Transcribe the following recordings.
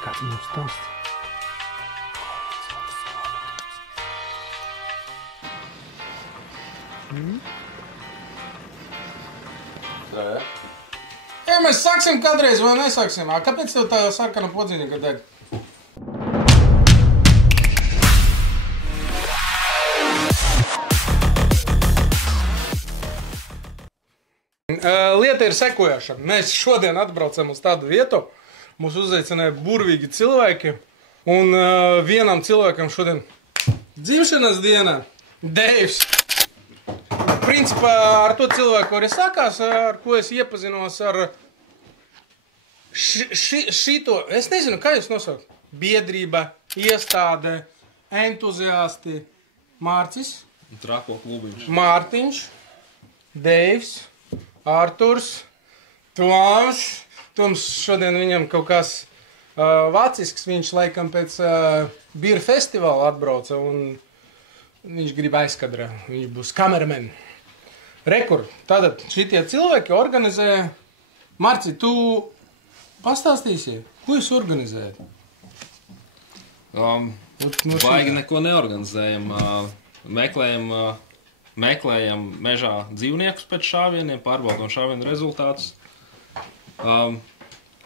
Kāds mums stāsts? Ja mēs sāksim kādreiz vai nesāksim? Kāpēc tev tā sarkana podziņa, kad deg? Lieta ir sekojoša. Mēs šodien atbraucam uz tādu vietu. Mūs uzaicināja burvīgi cilvēki. Un vienam cilvēkam šodien dzimšanas diena. Deivs. Principā ar to cilvēku arī sākās, ar ko es iepazinos ar šito, es nezinu, kā jūs nosaukt. Biedrība, iestāde, entuziasti, Mārcis. Trako klubiņš. Mārtiņš, Deivs, Arturs, Toms šodien viņam kaut kas vācisks, viņš laikam pēc bīra festivāla atbrauca un viņš grib aizkadrā, viņš būs kameramen. Rekur, tātad šitie cilvēki organizē, Marci, tu pastāstīsi, ko jūs organizējat? Baigi neko neorganizējam, meklējam mežā dzīvniekus pēc šāvieniem, pārbaudam šāvienu rezultātus.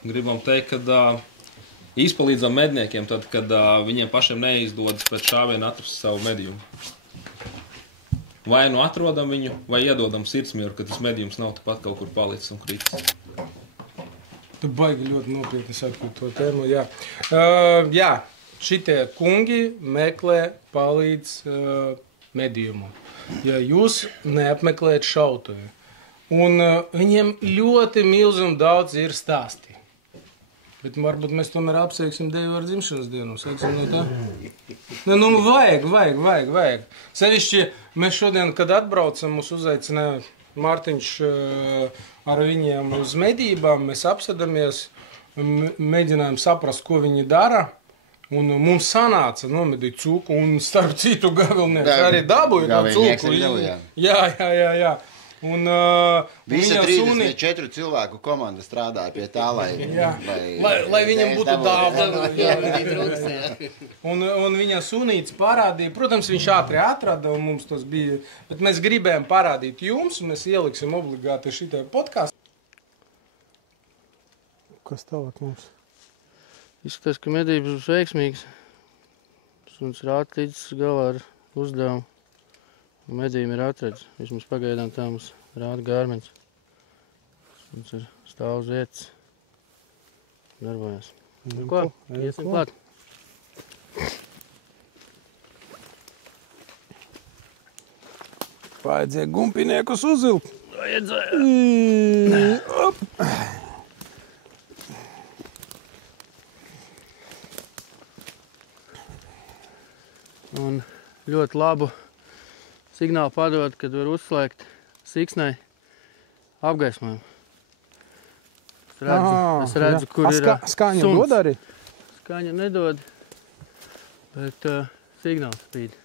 Gribam teikt, ka izpalīdzam medniekiem tad, kad viņiem pašiem neizdodas pēc šāviena atrast savu medījumu. Vai nu atrodam viņu, vai iedodam sirdsmieru, ka tas medījums nav tepat kaut kur palicis un kritis. Tu baigi ļoti nopietni saki to tēmu, jā. Jā, šitie kungi meklē palīdz medījumu. Ja jūs neapmeklējat šautuvi. Un viņiem ļoti milzum daudz ir stāsti. Bet varbūt mēs tomēr apsveiksim Dievu ar dzimšanas dienu. Sāksim no tā? Ne, nu, vajag. Sevišķi mēs šodien, kad atbraucam, mūs uzaicināja Mārtiņš ar viņiem uz medībām. Mēs apsēdamies, mēģinājām saprast, ko viņi dara. Un mums sanāca nomedīt cūku, un starp citu gavilnieks arī dabūja to cūku. Jā. Un visa 34 cilvēku komanda strādāja pie tā, lai viņam būtu dāvana. Un viņa sunīts parādīja, protams, viņš ātri atrada, un mums tas bija, bet mēs gribējām parādīt jums, un mēs ieliksim obligāti šitai podkāstu. Kas tālāk mums? Izskatās, ka medības būs veiksmīgas. Suns ir atlīdzis galā ar uzdevumu. Medījumi ir atredzis. Vismaz pagaidām tā mums rāda gārmeņs. Suns ir stāv uz vietas. Darbojas. Nu ko? Iesim klāt. Vajadzēja gumpiniekus uzvilkt. Vajadzēja. Un ļoti labu signālu padod, kad var uzslēgt siksnai apgaismojumu. Es redzu, kur ir skaņa suns. Dod arī? Skaņa nedod, bet signāls spīd.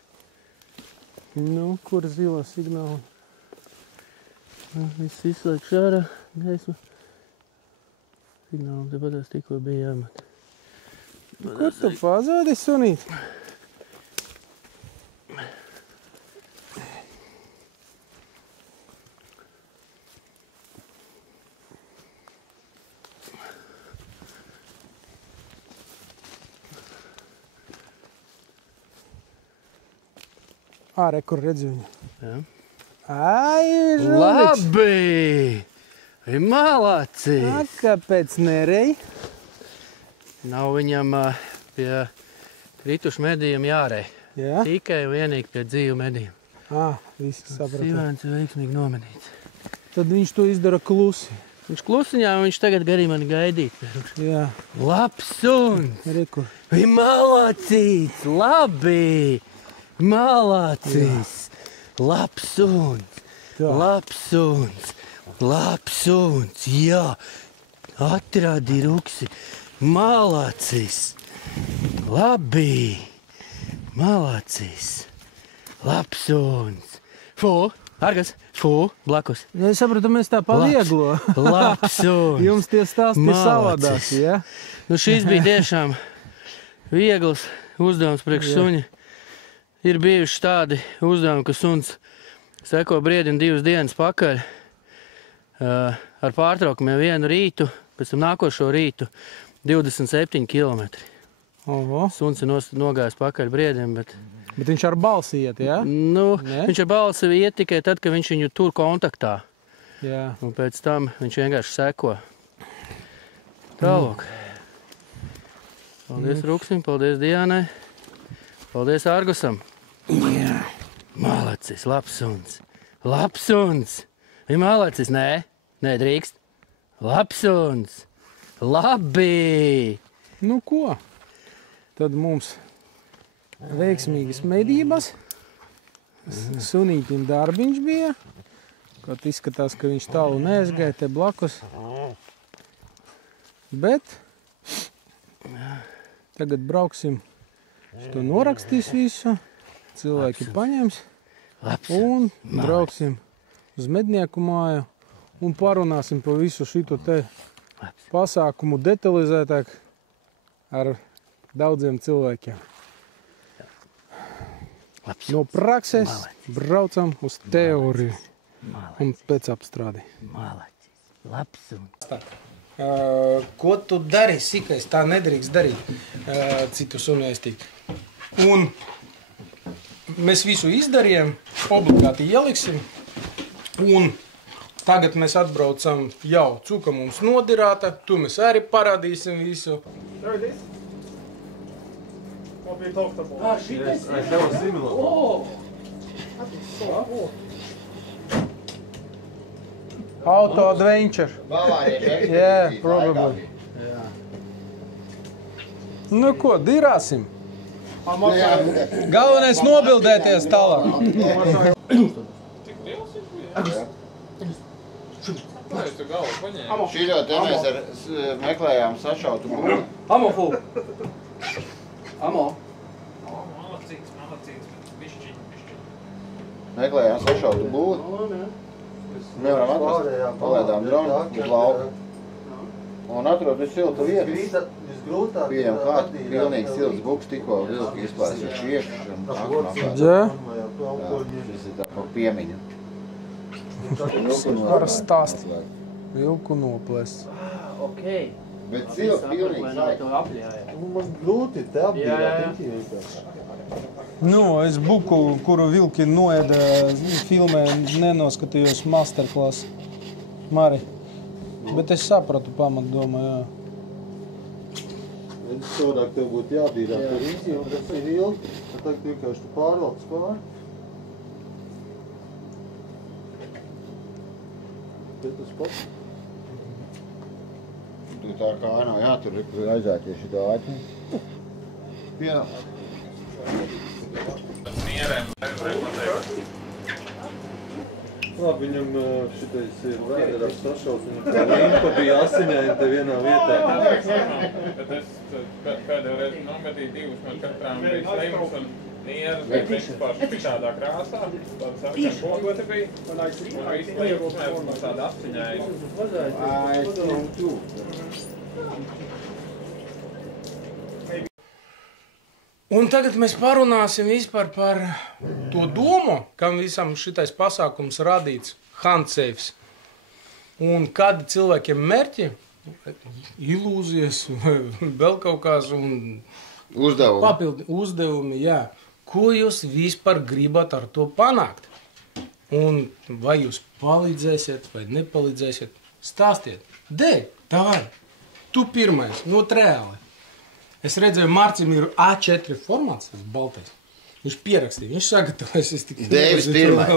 Nu, kur zilā signāla? Viss izslēgš ārā gaismu. Signāli tepatās tikko bija jāmat. Kur tu pazaudi sunīt? Ārē, kur redzi viņu? Jā. Ai, žuliks! Labi! Malācis! Kāpēc nerei? Nav viņam pie kritušu medījuma jārei. Jā? Tikai un vienīgi pie dzīvu medījuma. Viss sapratu. Sīvēns ir veiksmīgi nomenīts. Tad viņš to izdara klusi. Viņš klusiņā, viņš tagad garī mani gaidīt. Jā. Labs suns! Rekur. Malācis! Labi! Malācis! Labs suns! Labs suns! Labs suns! Jā! Atradi ruksi! Malācis! Labi! Malācis! Labs suns! Fo! Argas, blakus. Es sapratu, mēs tā pa vieglo. Labs suns. Jums tie stāsti ir savādāk, ja? Nu, šis bija tiešām viegls uzdevums priekš suņa. Ir bijuši tādi uzdevumi, ka suns seko briedim 2 dienas pakaļ ar pārtraukumiem vienu rītu, pēc tam nākošo rītu 27 kilometri. Suns ir nogājis pakaļ briedim, bet viņš ar balsi iet, jā? Nu, viņš ar balsi iet tikai tad, kad viņš viņu tur kontaktā. Jā. Un pēc tam viņš vienkārši seko. Tālāk. Paldies Ruksim, paldies Diānai. Paldies Argusam. Jā. Malacis, labs suns. Labs suns. Viņa malacis, nē? Nē, drīkst. Labs suns. Labi. Nu ko? Tad mums veiksmīgas medības. Sunītim darbiņš bija. Kaut izskatās, ka viņš tālu neaizgāja te blakus. Bet tagad brauksim. To norakstīs visu. Cilvēki paņems. Un brauksim uz mednieku māju. Un parunāsim par visu šito te pasākumu detalizētāk ar daudziem cilvēkiem. No prakses braucam uz teoriju un pēc apstrādi. Malacis, labs suns. Ko tu dari sīkais? Tā nedrīkst darīt citu sunu ēstīt. Un mēs visu izdarījām, obligāti ieliksim. Un tagad mēs atbraucam jau cuka mums nodirāta. Tu mēs arī parādīsim visu. Auto adventure. Yeah, probably. Nu ko, dirāsim? Galvenais nobildēties tālāk. Šīļo te mēs meklējām sašautu būdu. Amo, fu! Amo! Meklējām sašautu būdu. Nevaram atrast. Palaidām dronu uz lauku. Un atrod siltu vietu. Pieņem kārt, pilnīgi silts buks, tikko vilki izplēs uz šiešus un apmākās. Jā. Šis ir tā kā piemiņa. Var stāst. Vilku noplēst. Okay. Bet silts pilnīgi saik. Man grūti te apdīvāt. Nu, es buku, kuru vilki noēda filmē, nenoskatījos masterclass. Mari. Bet es sapratu pamatdomu, jā. Es savādāk tev būtu jādīrāt ar īsi, un tas ir ilgi. Tad tagad vienkārši tu pārvalc pāri. Bet tas pats. Tu tā kā nav jātur, kur aizēties šitā aitni. Jā. Labi, viņam šitais ir vēderās sašaus, un tā limpa bija asiņaini te vienā vietā. Bet es pēdējo reizi nometīju 2 man katrām bija slims un nieras bija vispār šitādā krāsā. Tāda sarkana pogota bija. Un viss slims mēs tāda asiņaini. Un tagad mēs parunāsim vispār par to domu, kam visam šitais pasākums radīts, handsaves. Un kādi cilvēkiem mērķi, ilūzijas, vēl kaut kāds un papildi uzdevumi, jā. Ko jūs vispār gribat ar to panākt? Un vai jūs palīdzēsiet vai nepalīdzēsiet? Stāstiet. Davai, tu pirmais, reāli. Es redzēju, Marcim ir A4 formāts, tas baltais. Viņš pierakstīja, viņš sagatavojas. Deivis pirmais.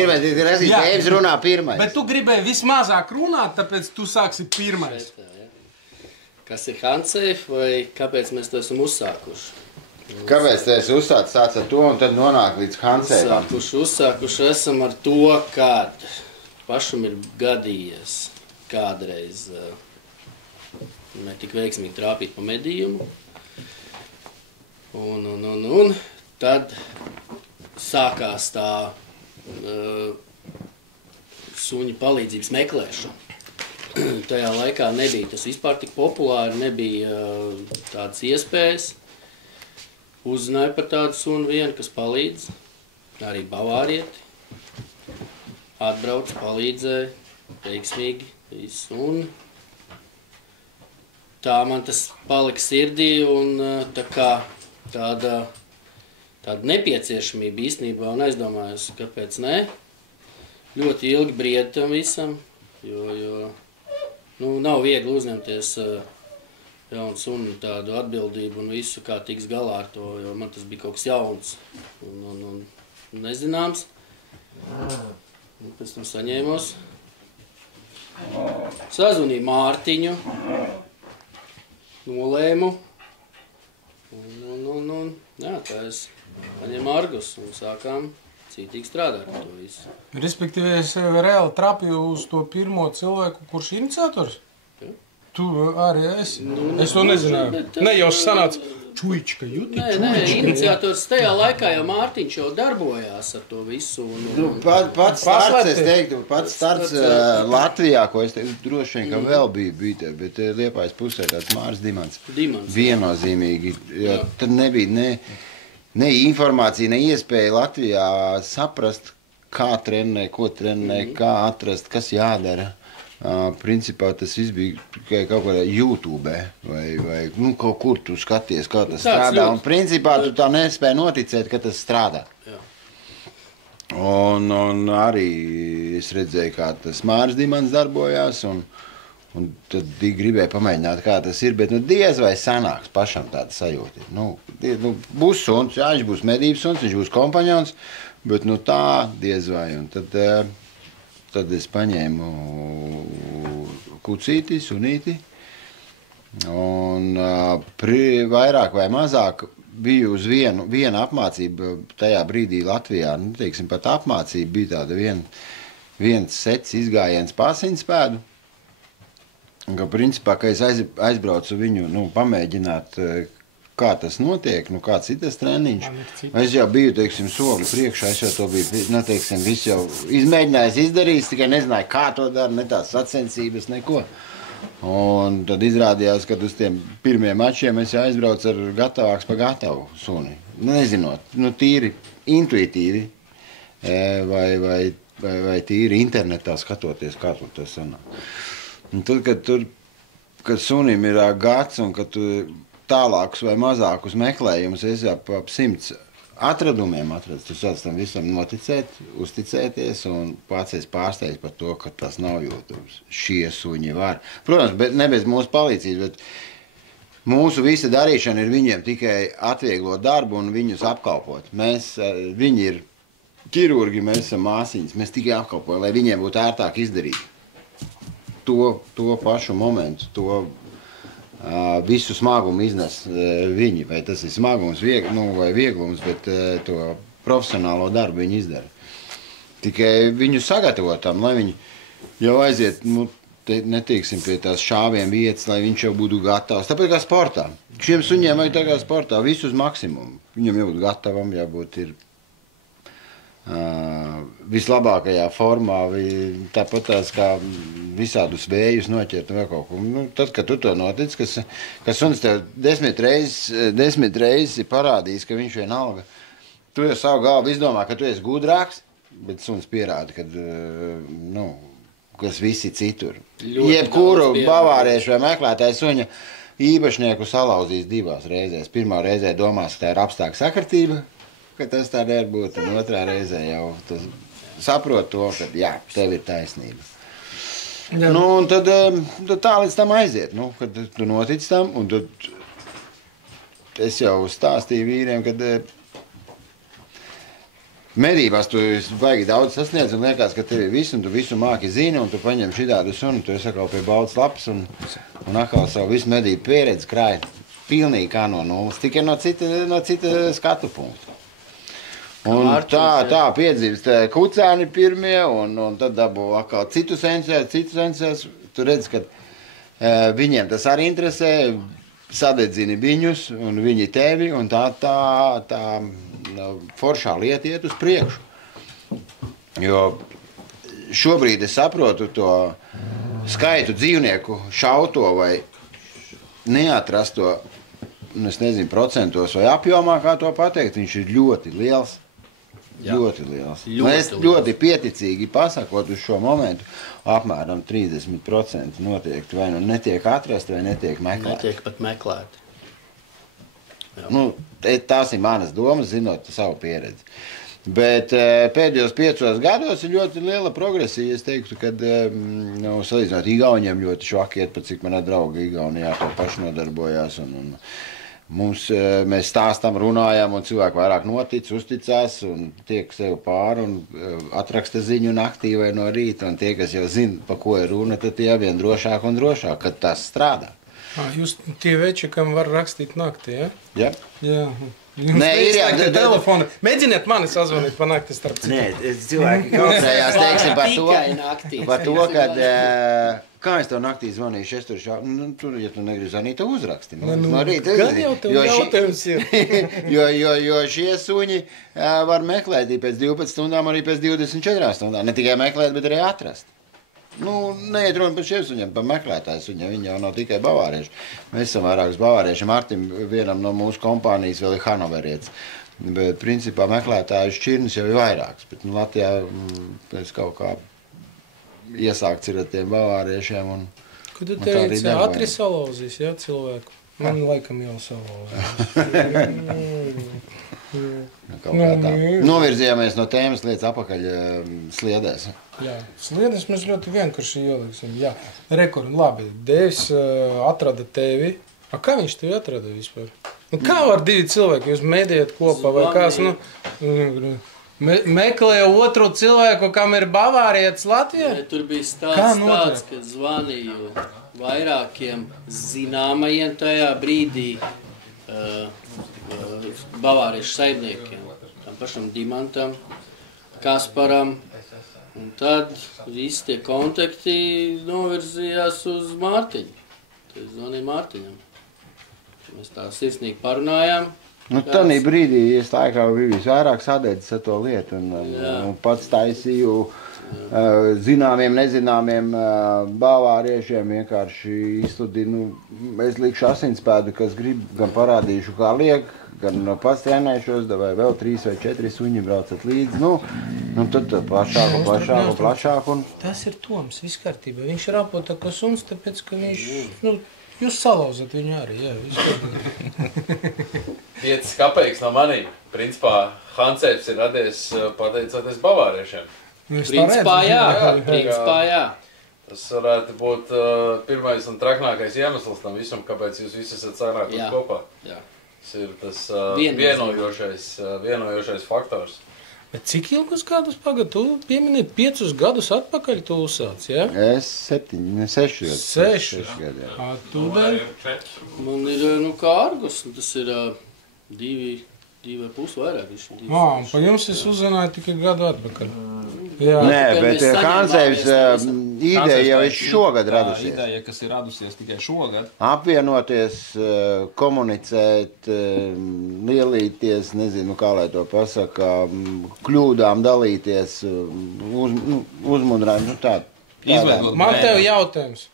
Pirmais, Deivis runā pirmais. Bet tu gribēji vismazāk runāt, tāpēc tu sāksi pirmais. Kas ir handsave vai kāpēc mēs to esam uzsākuši? Kāpēc te esi uzsācis sāc ar to un tad nonāk līdz handsave'am? Uzsākuši esam ar to, kad pašam ir gadījies kādreiz ne tik veiksmīgi trāpīt pa medījumu. Un tad sākās tā suņu palīdzības meklēšanu. Tajā laikā nebija tas vispār tik populāri, nebija tādas iespējas. Uzzināju par tādu sunu vienu, kas palīdz, arī bavārieti. Atbrauc, palīdzēja, veiksmīgi, visu. Un tā man tas palika sirdī un tā kā tāda nepieciešamība īstenībā un aizdomājos, kāpēc nē. Ļoti ilgi briedi tam visam, jo nav viegli uzņemties jaunu sunu tādu atbildību un visu, kā tiks galā ar to, jo man tas bija kaut kas jauns un nezināms. Un pēc tam saņēmos. Sazvanīju Mārtiņu, nolēmu. Un jā, tā es paņēmu Argus un sākām cītīgi strādāt ar to visu. Respektīvi, es reāli trapju uz to pirmo cilvēku, kurš ir iniciators? Jā. Tu arī esi? Es to nezināju. Ne, jau sanāca čuička, juti čuička. Nē, iniciators tajā laikā jau Mārtiņš jau darbojās ar to visu. Pats starts, es teiktu, pats starts Latvijā, ko es teiktu, droši vien, ka vēl bija, bet Liepājas pusē tāds Māris Dimants. Viennozīmīgi, jo tad nebija ne informācija, ne iespēja Latvijā saprast, kā trenē, ko trenē, kā atrast, kas jādara. Principā tas viss bija kaut kādā YouTube vai kaut kur tu skaties, kā tas strādā. Un principā tu tā nespēji noticēt, ka tas strādā. Jā. Un arī es redzēju, kā tas Māris Dimants darbojās, un tad gribēju pamēģināt, kā tas ir, bet diez vai sanāks pašam tāda sajūta. Būs suns, jā, viņš būs medības suns, viņš būs kompaņons, bet tā diez vai. Un tad es paņēmu kucīti, sunīti, un vairāk vai mazāk biju uz vienu apmācību tajā brīdī Latvijā. Teiksim, pat apmācība bija tāda viens sets izgājiens pasiņspēdu. Principā, ka es aizbraucu viņu pamēģināt, kā tas notiek, kāds ir tas treniņš. Es jau biju, teiksim, soli priekšā, es jau to biju, teiksim, viss jau izmēģinājis, izdarījis, tikai nezināju, kā to dara, ne tās sacensības, neko. Un tad izrādījās, ka uz tiem pirmiem mačiem es jau aizbraucu ar gatavāks pa gatavu suni. Nezinot, tīri intuitīvi vai tīri internetā skatoties, kā tur tas sanāk. Un tad, kad sunim ir gads un kad tu tālākus vai mazākus meklējumus, es jau ap 100 atradumiem atradu. Tu sāc tam visam noticēt, uzticēties un pats es pārsteigts par to, ka tas nav YouTube. Šie suņi var. Protams, ne bez mūsu palīdzības, bet mūsu visa darīšana ir viņiem tikai atvieglot darbu un viņus apkalpot. Viņi ir ķirurgi, mēs esam māsiņas, mēs tikai apkalpojam, lai viņiem būtu ērtāk izdarīt to pašu momentu, to visu smagumu iznes viņi, vai tas ir smagums vai vieglums, bet to profesionālo darbu viņi izdara. Tikai viņu sagatavot tam, lai viņi jau aiziet, netīksim pie tās šāviem vietas, lai viņš jau būtu gatavs. Tāpēc kā sportā. Šiem suņiem vajag tā kā sportā, visu uz maksimumu. Viņam jābūt gatavam, jābūt ir vislabākajā formā, tāpat tās kā visādus vējus noķert vai kaut ko. Tad, kad tu to notic, ka suns tev 10 reizes ir parādījis, ka viņš vienalga, tu jau savu galvu izdomā, ka tu esi gudrāks, bet suns pierāda, ka, kas visi citur. Jebkuru bavāriešu vai meklētāju suņa īpašnieku salauzīs 2 reizēs. Pirmā reizē domās, ka tā ir apstākļa sakartība, ka tas tā nevar būt, un otrā reizē jau saprot to, ka jā, tev ir taisnība. Un tad tā līdz tam aiziet, kad tu notic tam, un tad es jau stāstīju vīriem, kad medībās tu baigi daudz sasniedz, un liekas, ka tev ir viss, un tu visu māki zini, un tu paņem šitādu sunu, tu esi atkal pie balts lapas, un atkal savu visu medību pieredzi krāj pilnīgi kā no nulles, tikai no cita skatu punkta. Un tā piedzīves kucēni pirmie, un tad dabū atkal citus encēs. Tu redz, ka viņiem tas arī interesē, sadedzini viņus, un viņi tevi, un tā foršā lieta iet uz priekšu. Jo šobrīd es saprotu to skaitu dzīvnieku šauto vai neatrasto, es nezinu, procentos vai apjomā, kā to pateikt, viņš ir ļoti liels. Jā. Ļoti liels. Mēs ļoti pieticīgi pasakot uz šo momentu, apmēram 30% noteikti vai nu netiek atrast, vai netiek meklēti. Netiek pat meklēti. Nu, tās ir manas domas, zinot savu pieredzi. Bet pēdējos 5 gados ir ļoti liela progresija. Es teiktu, ka salīdzinot Igauniem ļoti švaki iet, pat cik mana drauga Igaunijā to paši nodarbojās. Mēs stāstam, runājam, un cilvēki vairāk notic, uzticās un tiek sev pāri un atraksta ziņu naktī vai no rīta. Un tie, kas jau zina, pa ko ir runa, tad tie vien drošāk un drošāk, kad tas strādā. Jūs tie veči, kam var rakstīt naktī, ja? Jā. Jā. Nē, ir jā, telefonu. Mēģiniet mani sazvanīt pa nakti starp citu. Nē, cilvēki kontrējās, teiksim, par to, kad, kā es tev naktī zvanīšu, es tur šādu, nu, tur, ja tu negribi zvanīt, tev uzraksti. Gan jau tev jautājums ir. Jo šie suņi var meklēt pēc 12 stundām, arī pēc 24 stundām. Ne tikai meklēt, bet arī atrast. Nu, neiet runa par šiem suņiem, par meklētāju suņiem, viņi jau nav tikai bavārieši. Mēs esam vairākus bavārieši, Martim vienam no mūsu kompānijas vēl ir hanoverietis. Bet, principā, meklētāju šķirnes jau ir vairāks, bet Latvijā pēc kaut kā iesākts ir ar tiem bavāriešiem. Kad tu teici, ātri salauzīs, ja, cilvēku? Man laikam jau salauzīs. Novirzījāmies no tēmas lietas apakaļ sliedēs. Jā, sliedes mēs ļoti vienkārši ieliksim. Jā, rekord, labi, Devs atrada tevi. Kā viņš tevi atrada vispār? Kā var divi cilvēki, jūs mēdījat kopā vai kāds, meklēja otru cilvēku, kam ir bavārietis Latvijā? Tur bija stāsts, kad zvanīju vairākiem zināmajiem tajā brīdī bavāriešu saimniekiem, tam pašam Dimantam, Kasparam, un tad visi tie kontakti novirzījās uz Mārtiņu. Tad es zvanīju Mārtiņam. Mēs tā sirsnīgi parunājām. Nu, tādā brīdī es laikā biju visvairāk sadedzis ar to lietu un pats taisīju zināmiem, nezināmiem bavāriešiem vienkārši izsludinu, es likšu asinspēdu, kas grib, gan parādīšu, kā liek, gan pats trenēšos, vai vēl 3 vai 4 suņi braucat līdzi, nu tad plašāk. Tas ir Toms, viss kārtībā. Viņš ir apota kā suns, tāpēc, ka viņš, jūs salauzat viņu arī, jā, viss kārtībā. 5 kapeiks no manī. Principā, Hansēps ir radies pateicoties bavāriešiem. Principā jā. Tas varētu būt pirmais un traknākais iemesls tam visam, kāpēc jūs visi esat sanākuši kopā. Jā. Tas ir tas vienojošais faktors. Bet cik ilgus gadus pagad? Tu pieminēji 5 gadus atpakaļ tu uzsāc, jā? Es 6 gadus. 6 gadi, jā. Man ir, kā Argus, tas ir 2,5 vairāk. Pa jums es uzzināju tikai gadu atpakaļ. Jā. Nē, bet Hansēvis ideja jau ir šogad radusies. Ideja, kas ir radusies tikai šogad. Apvienoties, komunicēt, lielīties, nezinu, kā lai to pasaka, kļūdām dalīties, uzmundrājumi, tādā. Man tev jautājums.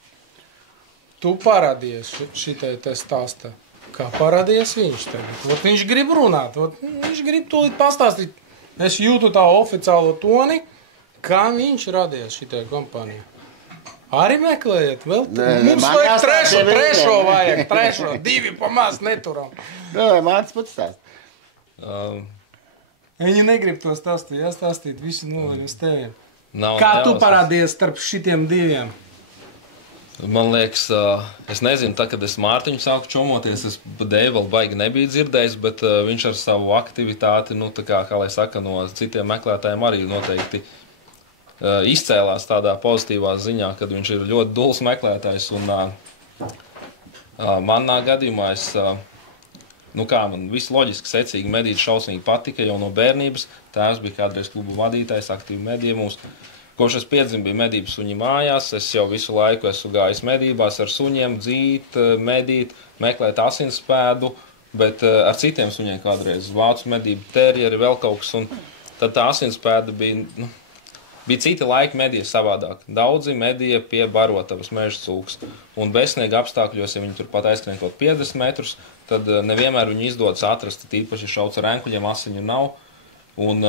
Tu parādījies šitai te stāstā. Kā parādījies viņš tagad? Viņš grib runāt, viņš grib tūlīt pastāstīt. Es jūtu tā oficiālo toni. Kā viņš radies šitai kompānijai? Arī meklējiet vēl? Mums vajag trešo, 2 pamās neturam. Mācis pats stāst. Viņi negrib to stāstīt, jāstāstīt visu noliņu uz tevi. Kā tu parādies starp šitiem 2? Man liekas, es nezinu, tā, kad es Mārtiņu sāku čomoties, es Dēju vēl baigi nebiju dzirdējis, bet viņš ar savu aktivitāti, nu, tā kā lai saka, no citiem meklētājiem arī noteikti izcēlās tādā pozitīvā ziņā, kad viņš ir ļoti duls meklētājs. Un manā gadījumā man viss loģiski secīgi medīt šausmīgi patika jau no bērnības. Tēvs bija kādreiz klubu vadītājs, aktīvi medīja mūs. Kopš es piedzimu, bija medības suņi mājās. Es jau visu laiku esmu gājis medībās ar suņiem, dzīt, medīt, meklēt asinspēdu, bet ar citiem suņiem kādreiz vācu medību, terieri, vēl kaut kas. Un tad tā asinspēda bija Bija citi laiki medīja savādāk. Daudzi medīja pie Barotavas meža cūkas. Un bezsniega apstākļos, ja viņi tur pat aizskrien kaut 50 metrus, tad nevienmēr viņu izdodas atrast, tīpaši šauc ar enkuļiem, asiņu nav. Un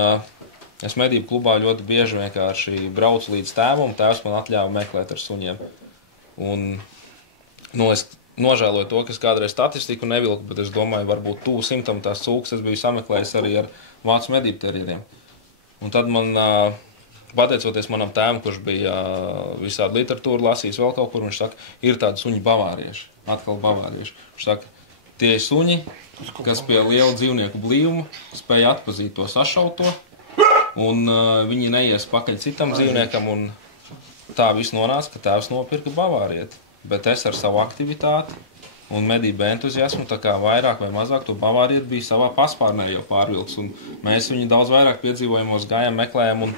es medību klubā ļoti bieži vienkārši braucu līdz tēvam, tēvs man atļāva meklēt ar suņiem. Un, es nožēloju to, ka es kādreiz statistiku nevilku, bet es domāju, varbūt tuvu 100 tās cūkas es biju sameklējis arī ar vācu medību terieriem. Un tad man, pateicoties manam tēvam, kurš bija visādi literatūru lasījis vēl kaut kur, viņš saka, ir tādi suņi bavārieši, atkal bavārieši. Viņš saka, tie ir suņi, kas pie liela dzīvnieku blīvuma spēja atpazīt to sašauto, un viņi neies pakaļ citam dzīvniekam, un tā viss nonāca, ka tēvs nopirka bavārieti. Bet es ar savu aktivitāti un medību entuziasmu tā kā vairāk vai mazāk to bavārieti bija savā paspārnē jau pārvilks. Un mēs viņu daudz vairāk piedzīvojamos, gājām, meklējām un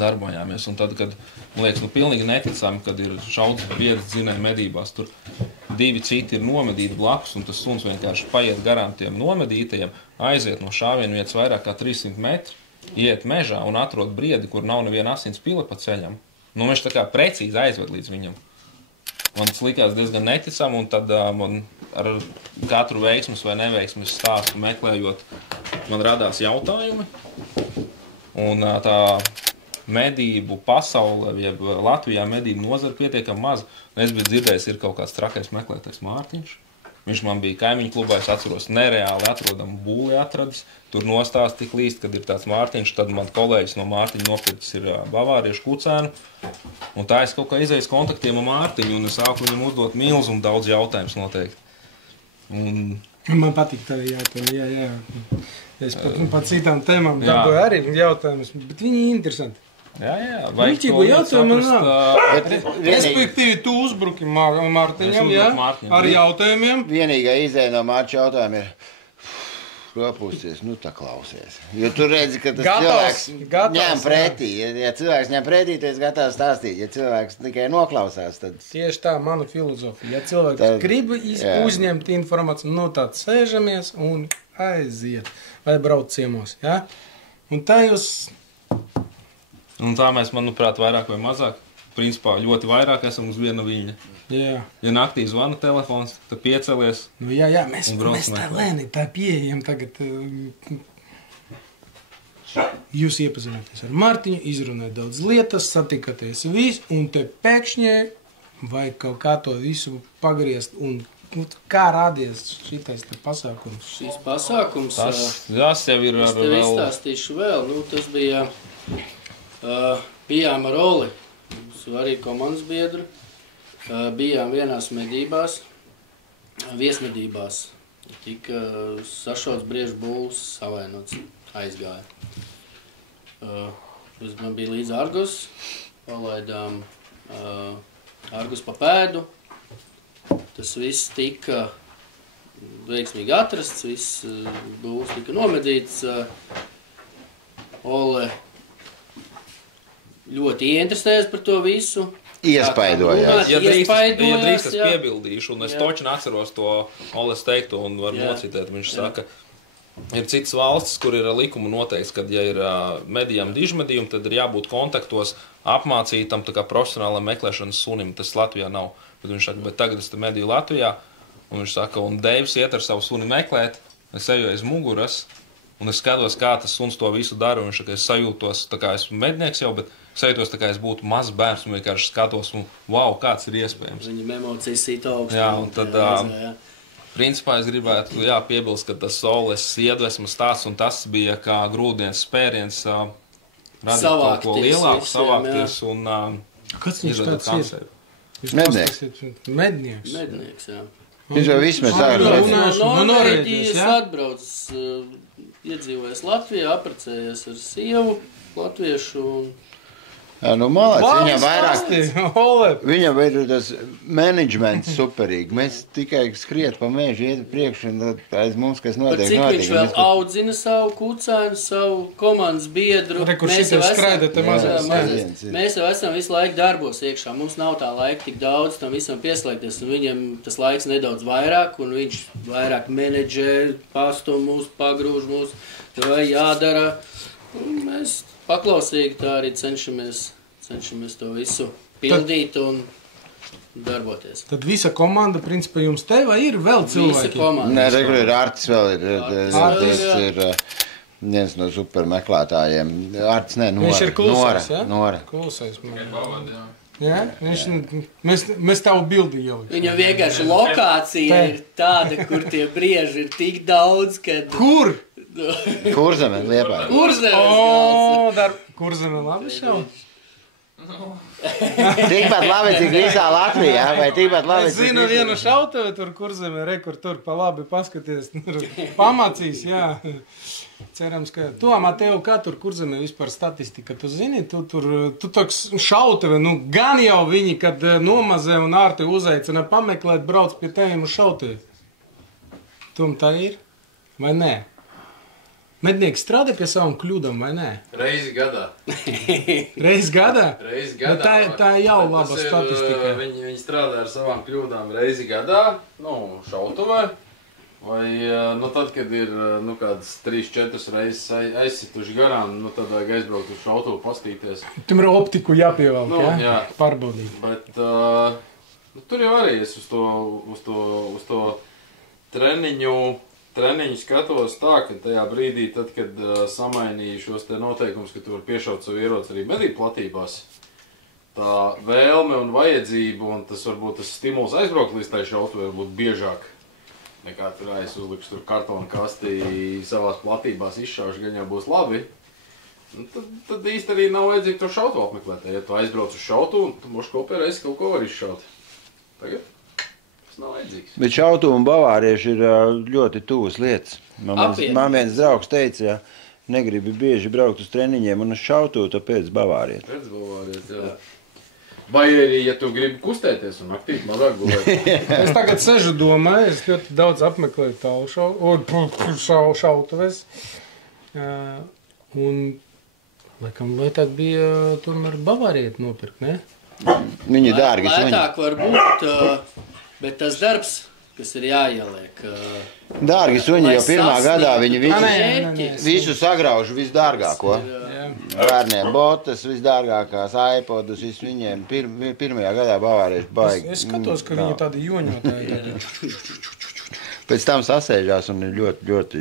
darbojāmies. Un tad, kad, man liekas, pilnīgi neticami, kad ir šaudas biedrs dzinēja medībās, tur 2 citi ir nomedīti blakus, un tas suns vienkārši paiet garām tiem nomedītajiem, aiziet no šāvienu vietas vairāk kā 300 metri, iet mežā un atrod briedi, kur nav neviena asins pile pa ceļam. Nu, viņš tā kā precīzi aizved līdz viņam. Man tas likās diezgan neticami, un tad man ar katru veiksmes vai neveiksmes stāstu meklējot, man radās jautājumi. Un tā medību pasaule, jeb Latvijā medību nozara pietiekami maz. Es biju dzirdējis, ir kaut kāds trakais meklētais Mārtiņš. Viņš man bija kaimiņu klubā, es atceros, nereāli atrodam būli atradis. Tur nostāst tik līst, kad ir tāds Mārtiņš, tad man kolēģis no Mārtiņa nopircis ir bavāriešu kucēnu. Un tā es kaut kā izēju kontaktiem ar Mārtiņu, un es sāku viņam uzdot milzu un daudz jautājumus noteikti. Man patīk tavi jautājumi, jā. Es pat citām tēmām dabūju arī jautājumus, bet viņi ir interesanti. Jā. Muļķīgu jautājumu nav. Respektīvi, tu uzbruki Mārtiņam, jā, ar jautājumiem. Vienīgā izēja no Mārča jautājuma ir kopūsties, nu tā klausies. Jo tu redzi, ka tas cilvēks ņem pretī. Ja cilvēks ņem pretī, tad es gatavs stāstīt. Ja cilvēks tikai noklausās, tad... Tieši tā, mana filozofija. Ja cilvēks grib uzņemt informāciju, nu tad sēžamies un aiziet. Vai brauc ciemos, jā? Un tā jūs... Un tā mēs, manuprāt, vairāk vai mazāk, principā ļoti vairāk esam uz viena viļņa. Jā. Ja naktī zvana telefons, tad piecelies. Nu jā, mēs tā lēni, tā pieejam tagad. Jūs iepazināties ar Mārtiņu, izrunājat daudz lietas, satikaties visu, un te pēkšņi vajag kaut kā to visu pagriezt. Un kā radies šitais te pasākums? Šīs pasākums... Tas jau ir ar vēl... Es tev izstāstīšu vēl. Nu, tas bija... Bijām ar Oli, arī komandas biedru, bijām vienās medībās, viesmedībās, tika sašauts briežu būls, savainots, aizgāja. Man bija līdz Argus, palaidām Argus pa pēdu, tas viss tika veiksmīgi atrasts, viss būls tika nomedīts, Ole ļoti ieinteresējies par to visu. Iespaidojās. Ja drīkst, es piebildīšu, un es toči atceros to Oles teikto un varu nocitēt. Viņš saka, ir citas valstis, kur ir likumu noteikts, kad ja ir medījām dižmedījumi, tad ir jābūt kontaktos apmācītam tā kā profesionālam meklēšanas sunim. Tas Latvijā nav. Bet viņš saka, bet tagad es te medīju Latvijā, un viņš saka, un Deivs iet ar savu suni meklēt, es eju aiz muguras, un es skatos, kā tas suns to visu dara, un viņš saka, es sajūtos, tā kā esmu mednieks jau, bet sajūtos tā kā es būtu mazs bērns un vienkārši skatos, un wow, kāds ir iespējams. Viņam emocijas sita augstu. Jā, un tad, principā es gribētu piebilst, ka tas Oles iedvesmas stāsts, un tas bija kā grūdienas spēriens, radīt kaut ko lielāku, savākties un izrādāt koncertu. Mednieks. Mednieks. Mednieks, jā. Viņš jau vismaz No Norvēģijas atbraucis, iedzīvojas Latvijā, apprecējies ar sievu latviešu un... Nu, malāc, viņam ir tas menedžments superīgi. Mēs tikai skriet pa mēžu, iet priekš un aiz mums, kas notiek. Par cik viņš vēl audzina savu kucēnu, savu komandas biedru. Mēs jau esam visu laiku darbos iekšā. Mums nav tā laika tik daudz tam visam pieslēgties. Un viņam tas laiks nedaudz vairāk, un viņš vairāk menedžē, pastum mūs, pagrūž mūs, vai jādara. Un mēs paklausīgi, tā arī cenšamies to visu pildīt un darboties. Tad visa komanda, principā, jums te vai ir vēl cilvēki? Visa komanda. Nē, regulāri Artis vēl ir. Artis ir viens no supermeklētājiem. Artis, nē, Nora. Viņš ir klusais, ja? Nora. Klusais. Jā, mēs tavu bildi jau. Viņa vienkārši lokācija ir tāda, kur tie brieži ir tik daudz, kad... Kur? Kurzeme, Liepāja. Kurzeme labi šau? Tikpat labi, cik visā Latvijā, vai tikpat labi, Es zinu vienu šautuvi tur Kurzeme, kur tur pa labi paskaties, pamacīs, jā. Cerams, ka tu, Mateo, kā tur Kurzemē vispār statistika, tu zini, tu toks šautuvi, gan jau viņi, kad nomazē un ārti uzaicina pameklēt, brauc pie teviem uz šautuvi. Tum tā ir? Vai nē? Mednieks strādā pie savām kļūdām, vai nē? Reizi gadā. Reizi gadā? Reizi gadā. Tā jau laba statistika. Viņi strādā ar savām kļūdām reizi gadā, šautuvē. Vai, tad, kad ir, kādas 3-4 reizes aizsituši garām, tad vajag aizbraukt uz šautuvu pastīties. Tam ir optiku jāpievelk, jā? Pārbaudīt. Bet, tur jau arī es uz to treniņu skatos tā, ka tajā brīdī, tad, kad samainīju šos te noteikumus, ka tu var piešaut savu ieroci arī medību platībās, tā vēlme un vajadzība, un tas varbūt tas stimuls aizbraukt līdz tai šautuvē varbūt biežāk. Nekā tur es uzlikšu tur kartonu kasti savās platībās izšaušu, gan jau būs labi. Tad īsti arī nav vajadzīgi to šautuvu apmeklēt. Ja tu aizbrauc uz šautuvu, tu moši kopē reizi kaut ko var izšaut. Tagad tas nav vajadzīgs. Bet šautuvu un bavārieši ir ļoti tuvas lietas. Man viens draugs teica, ja negribi bieži braukt uz treniņiem un uz šautuvu, tāpēc bavāriet. Pēc bavāriet, jā. Vai arī, ja tu gribi kustēties un aktīvi mazāk gulēt. Es tagad sežu domāju, es ļoti daudz apmeklēju tālu šautuves. Un, laikam, lētāk bija tomēr bavāriet nopirkt, ne? Viņi dārgi suņi. Lētāk var būt, bet tas darbs, kas ir jāieliek. Dārgi suņi jau pirmā gadā viņi visu sagraužu visdārgāko. Bērniem botas, visdārgākās iPodus, visu viņiem pirmajā gadā bavārieši baigi. Es skatos, ka viņi tādi joņotāji. Pēc tam sasēžās un ir ļoti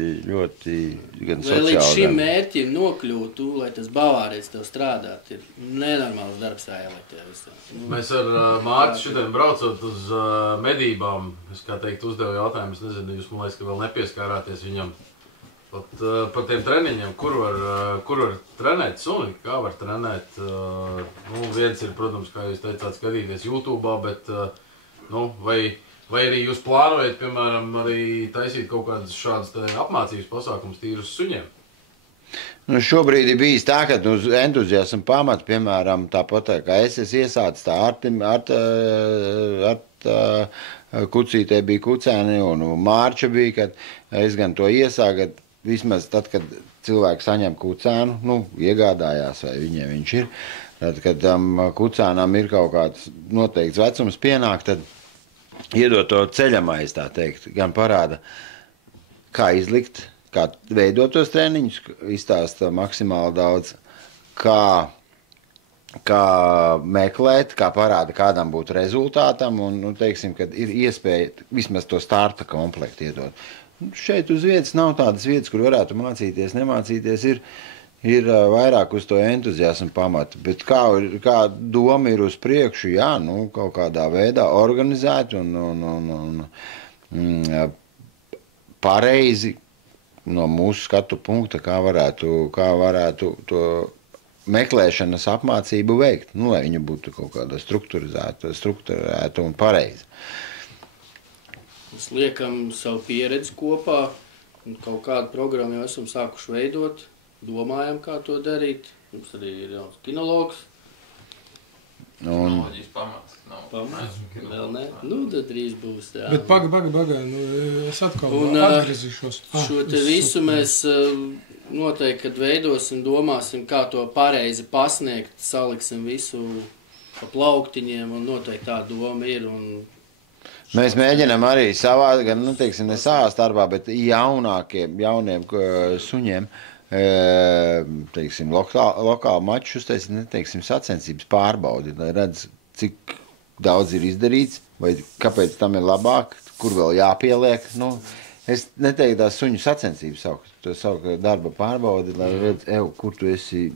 gan Vai līdz sociāli. šim mērķim nokļūt, lai tas bavārietis tev strādāt, ir nenormāls darbs jāieliek tajā visā. Mēs ar Mārti šodien braucot uz medībām, es kā teikt uzdevu jautājumu, es nezinu, jūs man liekas, ka vēl nepieskārāties viņam. Par tiem treniņiem, kur var trenēt suni, kā var trenēt. Viens ir, protams, kā jūs teicāt, skatīties YouTube'ā, bet vai arī jūs plānojat, piemēram, arī taisīt kaut kādus šādus apmācības pasākumus tīri uz suņiem? Šobrīd ir bijis tā, ka uz entuziasmu pamatu, piemēram, tāpat kā es iesācis tā Kucītē bija kucēni un Mārča bija, kad es gan to iesāku, vismaz tad, kad cilvēki saņem kucēnu, iegādājās, vai viņiem viņš ir, tad, kad tam kucēnam ir kaut kāds noteikts vecums pienāk, tad iedot to ceļamais, tā teikt, gan parāda, kā izlikt, kā veidot tos treniņus, izstāsta maksimāli daudz, kā meklēt, kā parāda, kādam būtu rezultātam, un teiksim, kad ir iespēja vismaz to starta komplektu iedot. Šeit uz vietas nav tādas vietas, kur varētu mācīties, nemācīties, ir vairāk uz to entuziasmu pamatu, bet kā doma ir uz priekšu, jā, kaut kādā veidā organizēt un pareizi no mūsu skatu punkta, kā varētu to meklēšanas apmācību veikt, lai viņa būtu kaut kāda strukturēta un pareiza. Mēs liekam savu pieredzi kopā, un kaut kādu programmu jau esam sākuši veidot, domājam, kā to darīt. Mums arī ir jauns kinologs. Kinoloģijas pamats. Vēl ne? Tad drīz būs tā. Bet paga, es atkal atgriezīšos. Šo te visu mēs noteikti, kad veidosim, domāsim, kā to pareizi pasniegt, saliksim visu pa plauktiņiem, un noteikti tā doma ir. Mēs mēģinām arī savā, gan, ne savā starpā, bet jauniem suņiem teiksim, lokālu maču uztaisīt, teiksim, sacensības pārbaudi, lai redz, cik daudz ir izdarīts, vai kāpēc tam ir labāk, kur vēl jāpieliek. Nu, es neteiktu tās suņu sacensības saukt, to saukt darba pārbaudi, lai redz, kur tu esi,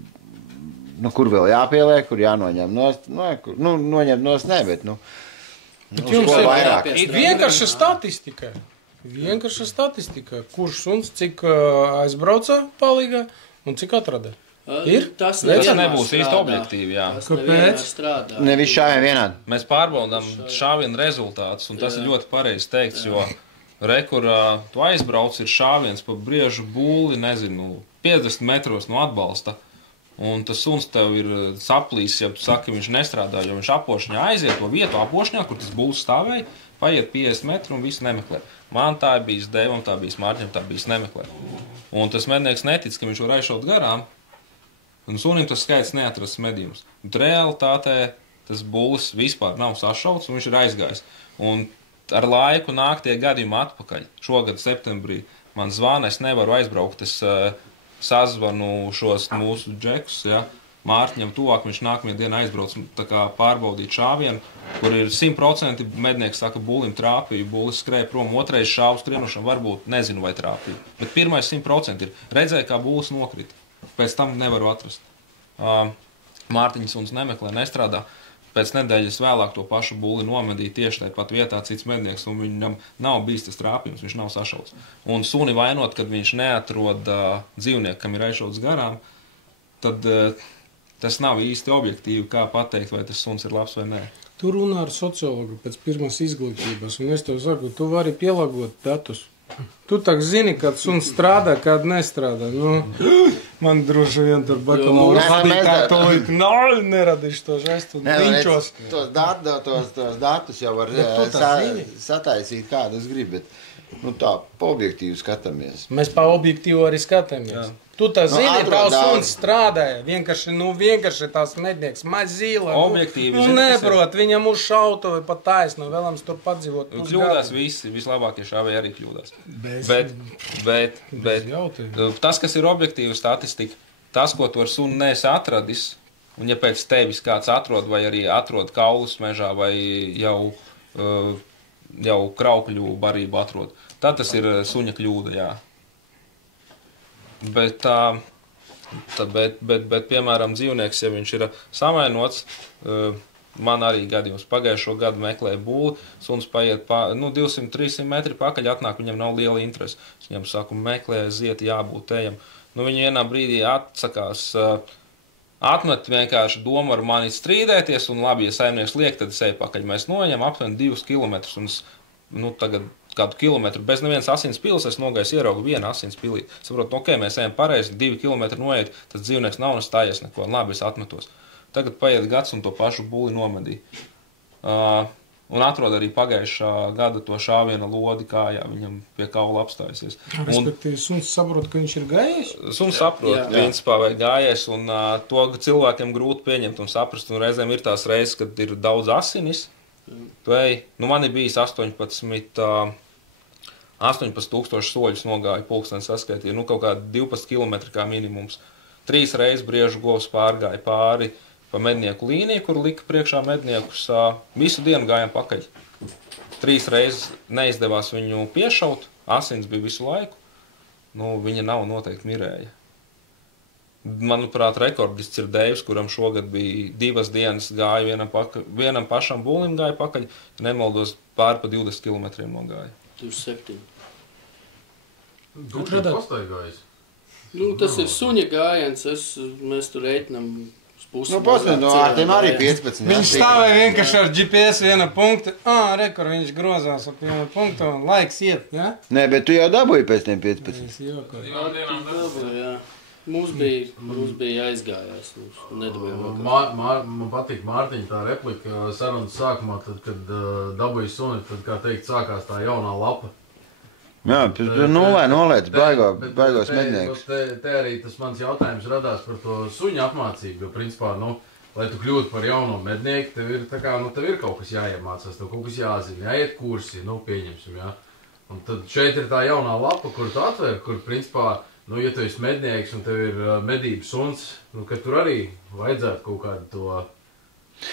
nu, kur vēl jāpieliek, kur jānoņem nost, noņemt nost ne, bet, jums ir vienkārša statistika. Vienkārša statistika, kurš suns cik aizbrauca palīgā un cik atrada. Ir? Tas nebūs īsti objektīvi, jā. Kāpēc? Nevis šāvien vienādi. Mēs pārbaudām šāvienu rezultātus, un tas ir ļoti pareizi teikts, jo kur tu aizbrauc ir šāviens pa briežu būli, nezinu, 50 metros no atbalsta, un tas suns tev ir saplīs, ja tu saki, viņš nestrādā, jo viņš apošņā aiziet to vietu apošņā, kur tas būs stāvēja, paiet 50 metru un visu nemeklē. Man tā ir bijis Deivam, tā bijis Mārķim, tā bijis nemeklē. Un tas mednieks netic, ka viņš var aizšaut garām, un sunim tas skaits neatrasts medījums. Bet realitātē tas būlis vispār nav sašauts, un viņš ir aizgājis. Un ar laiku nāk tie gadījumi atpakaļ. Šogad septembrī man zvana, es nevaru aizbraukt, es sazvanu šos mūsu džekus, ja. Mārtiņam tuvāk, viņš nākamajā dienā aizbrauc pārbaudīt šāvienu, kur ir 100% mednieks saka, būlim trāpīju, būlis skrēja prom, otrais šāvu skrienošana varbūt nezinu vai trāpīju. Bet pirmais 100% ir redzēja, kā būlis nokrita. Pēc tam nevaru atrast. Mārtiņas suns nemeklē, nestrādā. Pēc nedēļas vēlāk to pašu būli nomedīja tieši tajā pat vietā cits mednieks, un viņam nav bijis tas trāpījums, viņš nav sašauts. Un suni vainot, kad viņš neatrod dzīvnieku, kam ir aizšauts garām, tad tas nav īsti objektīvi, kā pateikt, vai tas suns ir labs vai nē. Tu runā ar sociologu pēc pirmās izglītības, un es tev saku, tu vari pielāgot datus. Tu tak zini, kad suns strādā, kad nestrādā. Nu, man droši vien tur bakalaura vadītāji tolīt, neradīšu to žestu un linčos. Tos datus jau var sataisīt, kādu es gribu, bet tā, pa objektīvu skatāmies. Mēs pa objektīvu arī skatāmies. Jā. Tu tā zini, tavs suns strādāja, vienkārši tās mednieks, mazīla, neprot, viņam uz šautuvi pat taisno, vēlams tur padzīvot. Kļūdās visi, vislabākie šāvēji arī kļūdās. Bet tas, kas ir objektīva statistika, tas, ko tu ar suni neesi atradis, un ja pēc tevis kāds atrod, vai arī atrod kaulus mežā, vai jau kraukļu barību atrod, tad tas ir suņa kļūda, jā. Bet, piemēram, dzīvnieks, ja viņš ir samainots, man arī gadījums pagājušo gadu meklēja būli, suns paiet 200-300 metri pakaļ atnāk, viņam nav liela interese. Es viņam saku, meklē, ziet, jābūt ejam. Viņi vienā brīdī atsakās, atmet vienkārši domu ar mani strīdēties, un labi, ja saimnieks liek, tad es eju pakaļ. Mēs noejam aptuveni 2 kilometrus, un tagad kādu kilometru bez nevienas asins pilis, es nogaisu ieraugu vienu asins pilī. Saprotu, ok, mēs ejam pareizi, 2 kilometri noiet, tas dzīvnieks nav nestājies neko, labi, es atmetos. Tagad paiet gads un to pašu būli nomedīja. Un atrod arī pagājušā gada to šāviena lodi kājā, viņam pie kaula apstājusies. Respektīvi, suns saprot, ka viņš ir gājējis? Suns saprot, principā, vai gājējis, un to cilvēkiem grūti pieņemt un saprast, un reizēm ir tās reizes, kad ir daudz asinis. Man ir bijis 18,000 soļus nogāja pulksteni saskaitīja, kaut kā 12 km kā minimums. 3 reizes briežu govs pārgāja pāri pa mednieku līniju, kur lika priekšā medniekus, visu dienu gājām pakaļ. 3 reizes neizdevās viņu piešaut, asins bija visu laiku, viņa nav noteikti mirēja. Manuprāt, rekordists ir Deivs, kuram šogad bija 2 dienas gāja vienam pašam būlim gāja pakaļ, nemaldos pāri pa 20 km nogāja. 27. Kurš ir pastaigājis? Tas ir suņa gājiens, mēs tur reiķinam uz pusi. Ārtiem arī 15. Viņš stāvēja vienkārši ar GPS viena punkta. Rekord viņš grozās ap vienu punktu un laiks iet, ja? Nē, bet tu jau dabūji pēc tiem 15. Jā. Mums bija aizgājās, nedabējām. Man patīk Mārtiņa tā replika sarunas sākumā, tad, kad dabūja suni, tad, kā teikt, sākās tā jaunā lapa. Jā, nolēc baigos medniekus. Te arī tas mans jautājums radās par to suņu apmācību, jo, principā, lai tu kļūtu par jauno mednieku, tev ir kaut kas jāiemācās, tev kaut kas jāzina, jāiet kursi, pieņemsim, jā. Un tad šeit ir tā jaunā lapa, kur tu atver, kur, principā, nu, ja tu esi mednieks un tev ir medību suns, nu, ka tur arī vajadzētu kaut kādu to...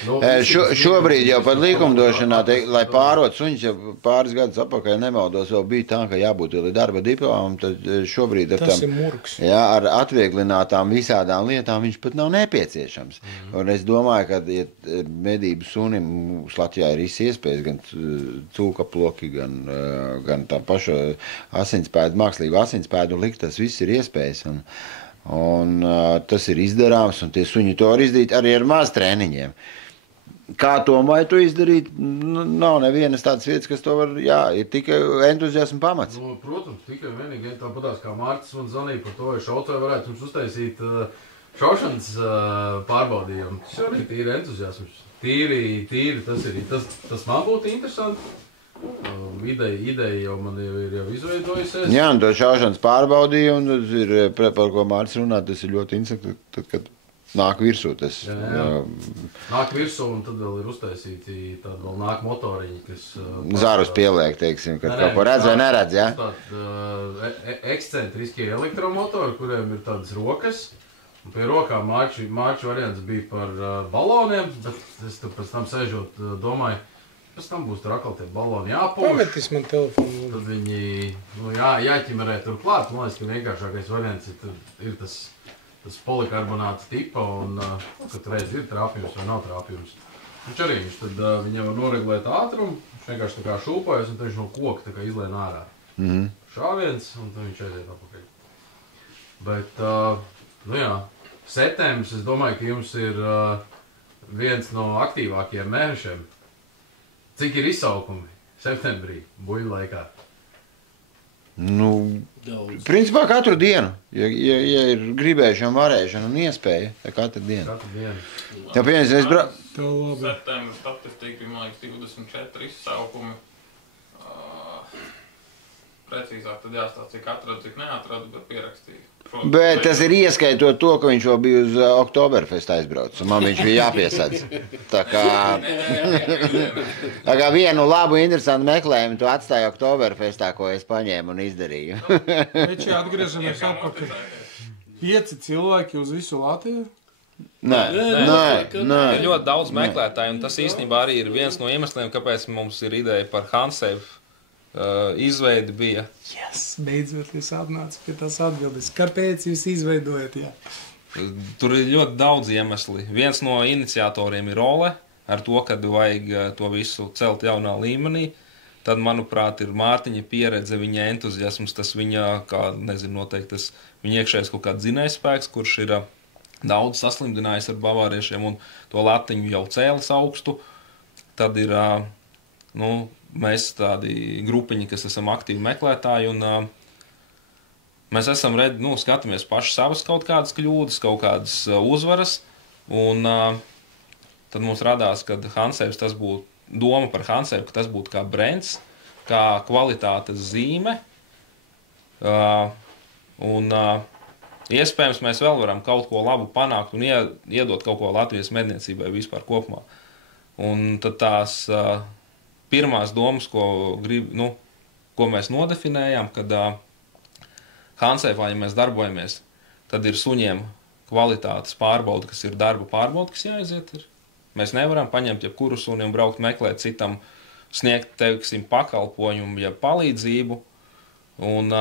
Nu, Šobrīd jau pat likumdošanā, lai pārot suņus, ja pāris gadus atpakaļ nemaldos, vēl bija tā, ka jābūt vēl darba diplomam, tad šobrīd ar, Tas ir murgs. jā, ar atvieglinātām visādām lietām viņš pat nav nepieciešams. Un es domāju, ka ja medību sunim mums Latvijā ir iespējas gan cūkaploki, gan tā paša asinspēdu, mākslīgu asinspēdu likt, tas viss ir iespējas. Un tas ir izdarāms, un tie suņi to var izdarīt arī ar maz treniņiem. Kā to vai to izdarīt, nav nevienas tādas vietas, kas to var, jā, ir tikai entuziasma pamats. Nu, protams, tikai vienīgi tāpatās kā Mārtis man zvanīja par to, vai šautoja varētu mums uztaisīt šaušanas pārbaudījumu. Tas arī tīri entuziasms. Tīri tas man būtu interesanti. Ideja jau man ir izveidojusies. Jā, un to šaušanas pārbaudīju, un tas ir, par ko Mārtis runā, tas ir ļoti interesanti, tad, kad nāk virsū tas. Jā. Nāk virsū, un tad vēl ir uztaisīti tādi vēl nāk motoriņi, kas... Zārus pieliek, teiksim, kad kaut ko redz vai neredz, jā? Tādi ekscentriskie elektromotori, kuriem ir tādas rokas. Un pie rokām Mārču variants bija par baloniem, bet es tur pēc tam sēžot domāju, pēc tam būs tur atkal tie baloni jāpūš. Pametis man telefonu. Tad viņi jāķimerē tur klāt. Man liekas, ka vienkāršākais variants ir tas polikarbonāts tipa, un katru reizi ir trāpījums vai nav trāpījums. Viņš tad viņam var noregulēt ātrumu, viņš vienkārši tā kā šūpojas, un tad viņš no koka tā kā izlien ārā. Šāviens, un tad viņš aiziet apakaļ. Bet, nu jā, septembris, es domāju, ka jums ir viens no aktīvākajiem mēnešiem. Cik ir izsaukumi septembrī, buļļu laikā? Nu, principā katru dienu. Ja ir gribēšana, varēšana un iespēja, tad katru dienu. Katru dienu. Ja piemēram, Septembra statistika, man liekas, 24 izsaukumi. Precīzāk tad jāstāsta, cik atradu, cik neatradu, bet pierakstīju. Bet tas ir ieskaitot to, ka viņš vēl bija uz Oktoberfest aizbraucis, un man viņš bija jāpiesadz. Tā kā vienu labu, interesantu meklējumu tu atstāji Oktoberfestā, ko es paņēmu un izdarīju. Veči, atgriežamies atpakaļ. 5 cilvēki uz visu Latviju? Nē. Ir ļoti daudz meklētāju, un tas īstenībā arī ir viens no iemesliem, kāpēc mums ir ideja par Hansevu. Izveidi bija. Beidzot jūs atnācat pie tās atbildes. Kāpēc jūs izveidojat? Jā? Tur ir ļoti daudz iemesli. Viens no iniciatoriem ir Ole, ar to, kad vajag to visu celt jaunā līmenī. Tad, manuprāt, ir Mārtiņa pieredze, viņa entuziasms, tas viņa, kā, nezinu, noteikti tas viņa iekšējais kaut kāds dzinējspēks, kurš ir daudz saslimdinājis ar bavāriešiem un to latiņu jau cēlis augstu. Tad ir, mēs tādi grupiņi, kas esam aktīvi meklētāji, un mēs esam skatāmies paši savas kaut kādas kļūdas, kaut kādas uzvaras, un tad mums radās, kad Hansevs tas būtu, doma par Hansevu, ka tas būtu kā brands, kā kvalitātes zīme, un iespējams mēs vēl varam kaut ko labu panākt un iedot kaut ko Latvijas medniecībai vispār kopumā. Un tad tās pirmās domas, ko mēs nodefinējām, kad Hansevā, ja mēs darbojamies, tad ir suņiem kvalitātes pārbauda, kas ir darba pārbauda, kas jāaiziet ir. Mēs nevaram paņemt jebkuru suni un braukt meklēt citam, sniegt, teiksim, pakalpojumu, ja palīdzību, un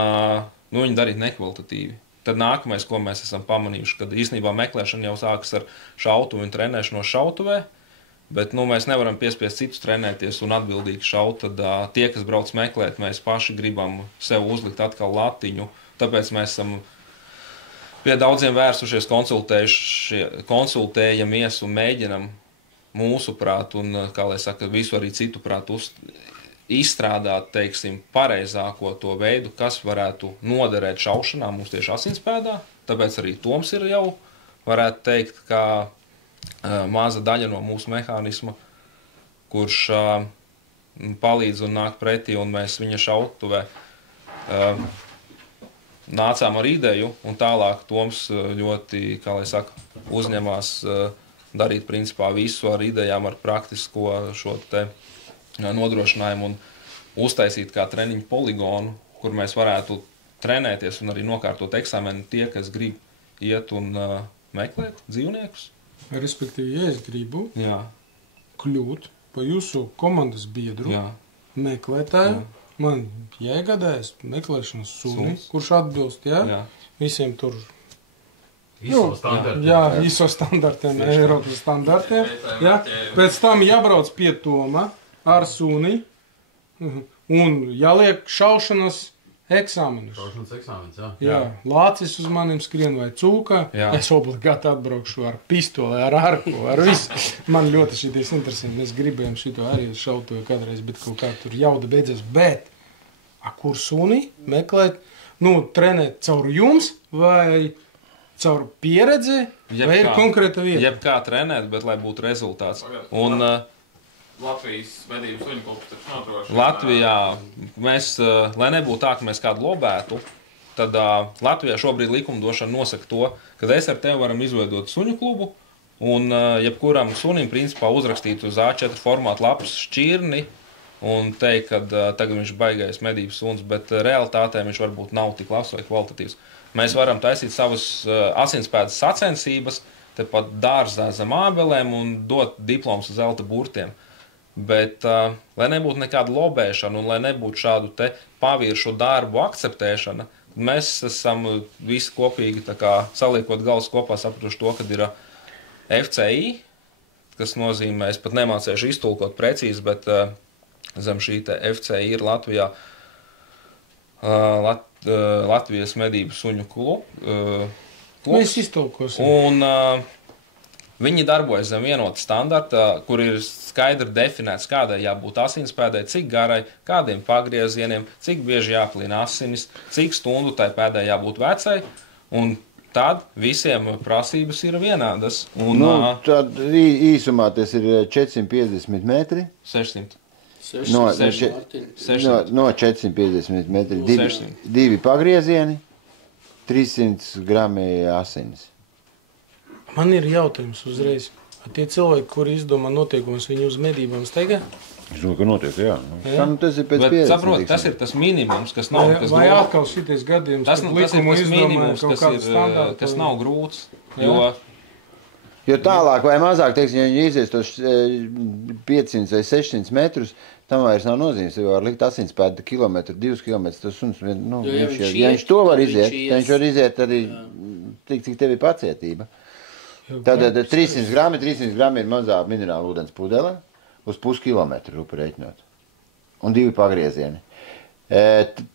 viņu darīt nekvalitatīvi. Tad nākamais, ko mēs esam pamanījuši, kad īstenībā meklēšana jau sākas ar šautuvi un trenēšanos šautuvē, bet mēs nevaram piespiest citus trenēties un atbildīgi šaut, tad tie, kas brauc meklēt, mēs paši gribam sev uzlikt atkal latiņu, tāpēc mēs esam pie daudziem vērsušies, konsultējamies un mēģinam mūsuprāt un, kā lai saka, visu arī citu prāt izstrādāt, teiksim, pareizāko to veidu, kas varētu noderēt šaušanā mums tieši asinspēdā, tāpēc arī Toms ir jau, varētu teikt, kā maza daļa no mūsu mehānisma, kurš palīdz un nāk pretī, un mēs viņa šautuvē nācām ar ideju, un tālāk Toms ļoti, kā lai saka, uzņemās darīt principā visu ar idejām, ar praktisko šo te nodrošinājumu un uztaisīt kā treniņu poligonu, kur mēs varētu trenēties un arī nokārtot eksāmenu tie, kas grib iet un meklēt dzīvniekus. Respektīvi, ja es gribu Jā. kļūt pa jūsu komandas biedru, Jā. meklētāju, Jā. man jāiegādājas meklēšanas suni, Suns. kurš atbilst, Jā. visiem tur. ISO standartiem. Jā, ISO standartiem, Eiropas standartiem. Jā. Pēc tam jābrauc pie Toma ar suni un jāliek šaušanas eksāmenus. Šaušanas eksāmens, jā. Jā, lācis uz maniem skrien vai cūka. Jā. Es obligāti atbraukšu ar pistoli, ar arku, ar visu. Man ļoti šities interesē. Mēs gribējām šito arī šautoju kādreiz, bet kaut kā tur jauda beidzas. Bet, kur suni meklēt, trenēt caur jums vai caur pieredzi, vai ir konkrēta vieta? Jebkā trenēt, bet lai būtu rezultāts. Un Latvijas medību suņu klubs taču nodrošina. Latvijā mēs, lai nebūtu tā, ka mēs kādu lobētu, tad Latvijā šobrīd likumdošana nosaka to, ka es ar tevi varam izveidot suņu klubu un jebkuram sunim principā uzrakstīt uz A4 formātu lapas šķirni un teikt, ka tagad viņš baigais medību suns, bet realitātē viņš varbūt nav tik labs vai kvalitatīvs. Mēs varam taisīt savas asinspēdas sacensības, tepat dārzā zem ābelēm un dot diplomus uz zelta burtiem. Bet, lai nebūtu nekāda lobēšana un lai nebūtu šādu te paviršu darbu akceptēšana, mēs esam visi kopīgi tā kā saliekot galvas kopā sapratuši to, kad ir FCI, kas nozīmē, es pat nemācēšu iztulkot precīzi, bet zem šī te FCI ir Latvijā Latvijas medību suņu klubs. Mēs iztulkosim. Un viņi darbojas zem vienota standarta, kur ir skaidri definēts, kādai jābūt asinspēdai, cik garai, kādiem pagriezieniem, cik bieži jāplina asinis, cik stundu tai pēdai jābūt vecai. Un tad visiem prasības ir vienādas. Un, tad īsumā tas ir 450 metri. 600. No 600. 450 metri. 600. Divi pagriezieni, 300 grami asinis. Man ir jautājums uzreiz. Tie cilvēki, kuri izdomā noteikumus, viņi uz medībām steigā? Es domāju, ka notiek, jā. Tas ir pēc Bet, pieredzes. saprot, tas ir tas minimums, kas nav nekas Vai grūts. atkal šitais gadījums, Tas ir tas minimums, kas nav grūts. Jo tālāk vai mazāk, teiksim, ja viņi izies tos 500 vai 600 metrus, tam vairs nav nozīmes. Ja var likt asinspēdu kilometru, 2 kilometrus, tas suns, ja viņš to var iziet, tad viņš var iziet arī tik, cik tev ir pacietība. Tad 300 grami ir mazā minerāla ūdens pudele uz puskilometru rupu reiķinot. Un 2 pagriezieni.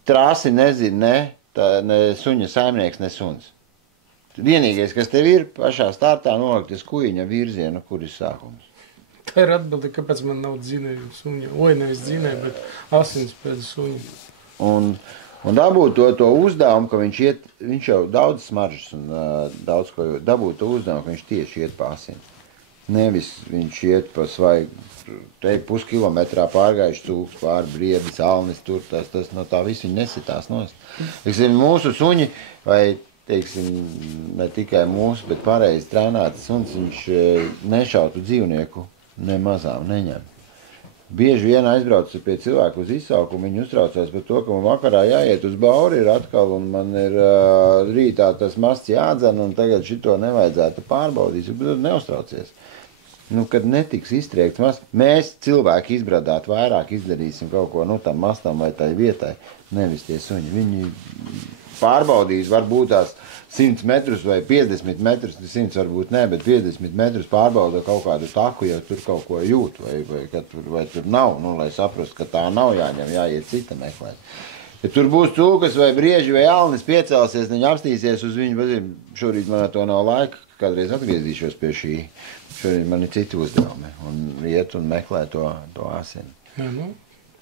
Trasi nezina ne suņa saimnieks, ne suns. Vienīgais, kas tev ir, pašā startā nolikties kujiņa virzienu, kur ir sākums. Tā ir atbilde, kāpēc man nav dzinēju suņa. Oi, nevis dzinēju, bet asinspēdu suņa. Un dabūt to uzdevumu, ka viņš jau daudz smaržas un daudz ko dabūt to uzdevumu, ka viņš tieši iet pa asini. Nevis viņš iet pa svaigu, te puskilometrā pārgājuši cūks, pāri briedis, alnis, tur, tas no tā viss viņi nesitās nost. Teiksim, mūsu suņi, vai, teiksim, ne tikai mūsu, bet pareizi trenēts suns, viņš nešautu dzīvnieku ne mazām neņem. Bieži vien aizbrauc pie cilvēku uz izsaukumu, viņi uztraucās par to, ka man vakarā jāiet uz bauri ir atkal, un man ir rītā tas masts jādzen, un tagad šito nevajadzētu pārbaudīt, bet neuztraucies. Kad netiks iztriekts masts, mēs cilvēki izbradāt vairāk, izdarīsim kaut ko, tam mastam vai tai vietai, nevis tie suņi. Viņi pārbaudīs, varbūt tās 100 metrus vai 50 metrus, 100 varbūt ne, bet 50 metrus pārbauda kaut kādu taku, ja tur kaut ko jūt, vai tur nav, lai saprastu, ka tā nav jāņem, jāiet cita meklēt. Ja tur būs cūkas vai brieži vai alnis piecelsies, viņi apstīsies uz viņu, šorīt man to nav laika, kādreiz atgriezīšos pie šī, šorīt man ir citi uzdevumi, un iet un meklē to asini.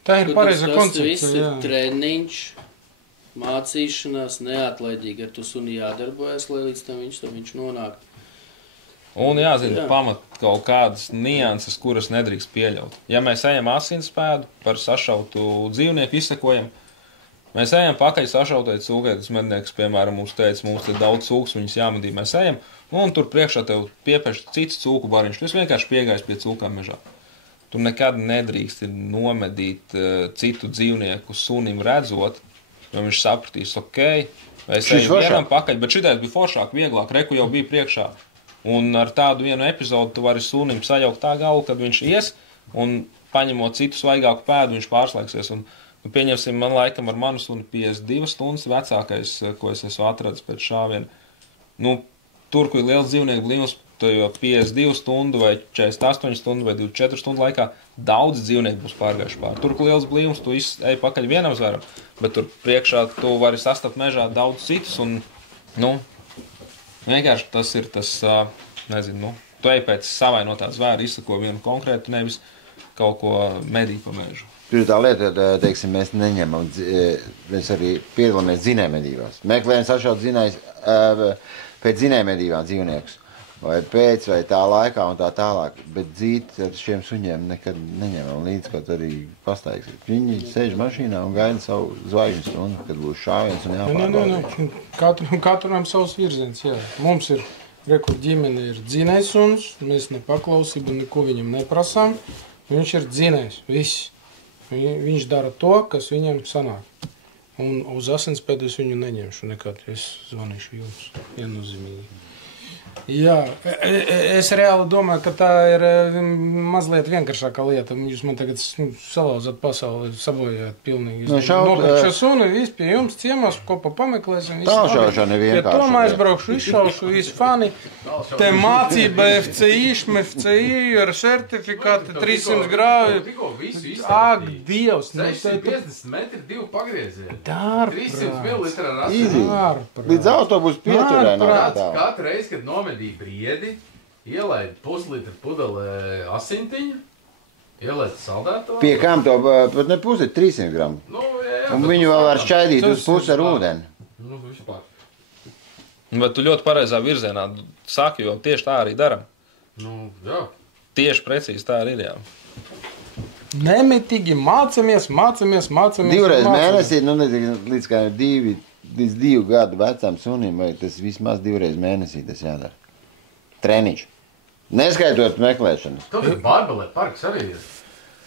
Tā ir pareiza koncepcija. Tas viss ir treniņš, mācīšanās, neatlaidīgi ar to suni jādarbojas, lai līdz tam viņš nonāk. Un jāzina pamat kaut kādas nianses, kuras nedrīkst pieļaut. Ja mēs ejam asinspēdu par sašautu dzīvnieku, izsekojam, mēs ejam pakaļ sašautai cūkai, tas mednieks, piemēram, mums teica, mums ir daudz cūks, viņus jāmedī, mēs ejam, un tur priekšā tev piepeš cits cūku bariņš, tu esi vienkārši piegājis pie cūkām mežā. Tu nekad nedrīkst nomedīt citu dzīvnieku sunim redzot, jo viņš sapratīs, ok, es eju vienam pakaļ, bet šitais bija foršāk, vieglāk, reku jau bija priekšā. Un ar tādu vienu epizodu tu vari sunim sajaukt tā galvu, kad viņš ies, un paņemot citu svaigāku pēdu, viņš pārslēgsies. Un, pieņemsim, man laikam ar manu suni 52 stundas vecākais, ko es esmu atradis pēc šāviena. Nu, tur, kur ir liels dzīvnieku blīvums, jo 52 stundu vai 48 stundu vai 24 stundu laikā daudz dzīvnieku būs pārgājuši pār. Tur, kur liels blīvums, tu ej pakaļ vienam zvēram, bet tur priekšā tu vari sastapt mežā daudz citus, un, nu, vienkārši tas ir tas, nezinu, nu, tu ej pēc savainotā zvēra, izsako vienu konkrētu, nevis kaut ko medī pa mežu. Tur ir tā lieta, teiksim, mēs neņemam, mēs arī piedalāmies dzinējmedībās. Meklējam sašaut pēc dzinējmedībām dzīvniekus. Vai pēc, vai tā laikā un tā tālāk. Bet dzīt ar šiem suņiem nekad neņemam līdz, kaut arī pastaigsies. Viņi sēž mašīnā un gaida savu zvaigžņu stundu, kad būs šāviens un jāpārbauda. Katram savs virziens, jā. Mums ir, rekur ģimene ir dzinējs suns, mēs nepaklausību, neko viņam neprasām. Viņš ir dzinējs, viss. Viņš dara to, kas viņam sanāk. Un uz asinspēdu es viņu neņemšu nekad. Es zvanīšu jums viennozīmīgi. Jā, es reāli domāju, ka tā ir mazliet vienkāršākā lieta. Jūs man tagad salauzat pasauli, sabojājat pilnīgi. Nopirkšu suni, viss pie jums ciemos, kopā pameklēsim. Tālšaušana ir vienkārši. Pie Toma aizbraukšu, izšaušu, visi fani. Te mācība FCI ar certifikāti 300 grāvi. Ak, Dievs. 650 metri, 2 pagriezieni. 300 mililitra rasā. Līdz autobusu pieturē nav tā. Katru reizi, kad nomedīja briedi, ielaid puslitru pudelē asintiņu, ielaid saldēto. Pie kam to pat ne pusi, 300 gramu. Nu, jā. Un viņu vēl var šķaidīt uz pusi ar ūdeni. Nu, vispār. Bet tu ļoti pareizā virzienā saki, jo tieši tā arī daram. Nu, jā. Tieši precīzi tā arī ir, jā. Nemitīgi mācamies. Divreiz mēnesī, nu līdz kā 2 gadu vecām sunim, vai tas vismaz 2 reizes mēnesī tas jādara. Treniņš. Neskaitot meklēšanas. Tur Barbelē parks arī ir.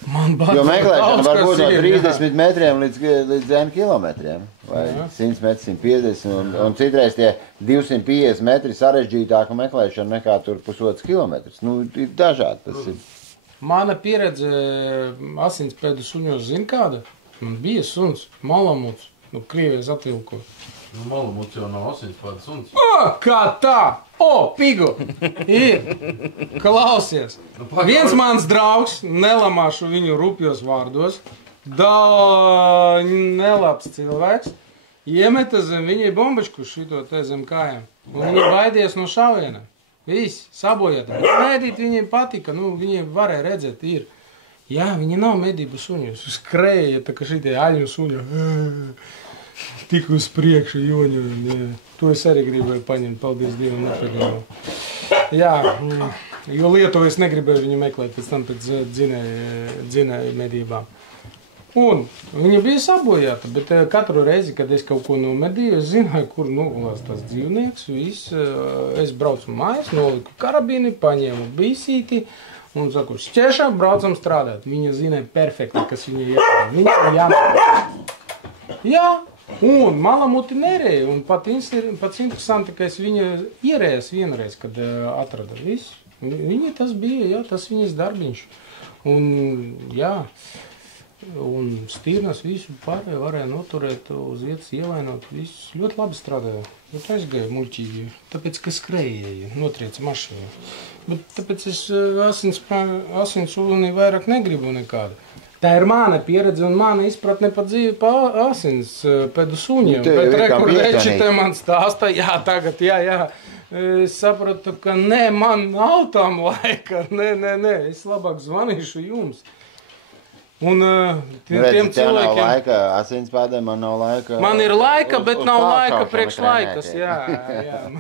Jo meklēšana var būt no 30 metriem līdz 10 kilometriem. Vai 100 metri, 150. Un citreiz tie 250 metri sarežģītāka meklēšana nekā tur pusotrs kilometrs. Nu, ir dažādi tas ir. Mana pieredze asinspēdu suņos zina kāda. Man bija suns, malamuts. Nu, Krievijas atvilko. Nu, malamuts jau nav asinspēdu suns. Kā tā? Pigu! Ir! Klausies! Viens mans draugs, nelamāšu viņu rupjos vārdos, nelabs cilvēks, iemeta zem viņai bombačku šito te zem kājām. Un viņi baidies no šauviena. Viss, sabojāt. Mēdīt viņiem patika, nu, viņiem varēja redzēt, ir. Jā, viņi nav medību suņus. Skrēja, tā kā šitie aļņu suņu. Tik uz priekšu joņu. To es arī gribēju paņemt, paldies Dievam, nepagaidām. Jā, jo Lietuvu es negribēju viņu meklēt pēc tam pēc dzinēju medībām. Un viņa bija sabojāta, bet katru reizi, kad es kaut ko nomedīju, es zināju, kur nogulās tas dzīvnieks. Es braucu mājās, noliku karabīni, paņēmu bīsīti un saku, šķēšā, braucam strādāt. Viņa zināja perfekti, kas viņa iespēja. Viņa jānāk. Jā, un malamuti nerēja. Un pats interesanti, ka es viņa ierējas vienreiz, kad atrada visu. Viņa tas bija, jā, tas viņas darbiņš. Un, jā. Un stīrnas visu pārējo varēja noturēt uz vietas, ievainot. Viss ļoti labi strādāja. Bet aizgāja muļķīgi, tāpēc, ka skrējēja, notrieca mašīnu. Bet tāpēc es asins ūdenī vairāk negribu nekādu. Tā ir mana pieredze un mana izpratne pa dzīvi pa asins pēdu suņiem. Bet rekurēči te man stāsta, jā, tagad, jā. Es sapratu, ka nē, man nav tam laika. Nē, es labāk zvanīšu jums. Un tiem cilvēkiem... nav laika, asinspēdēm man nav laika... Man ir laika, bet nav laika priekš laikas, jā.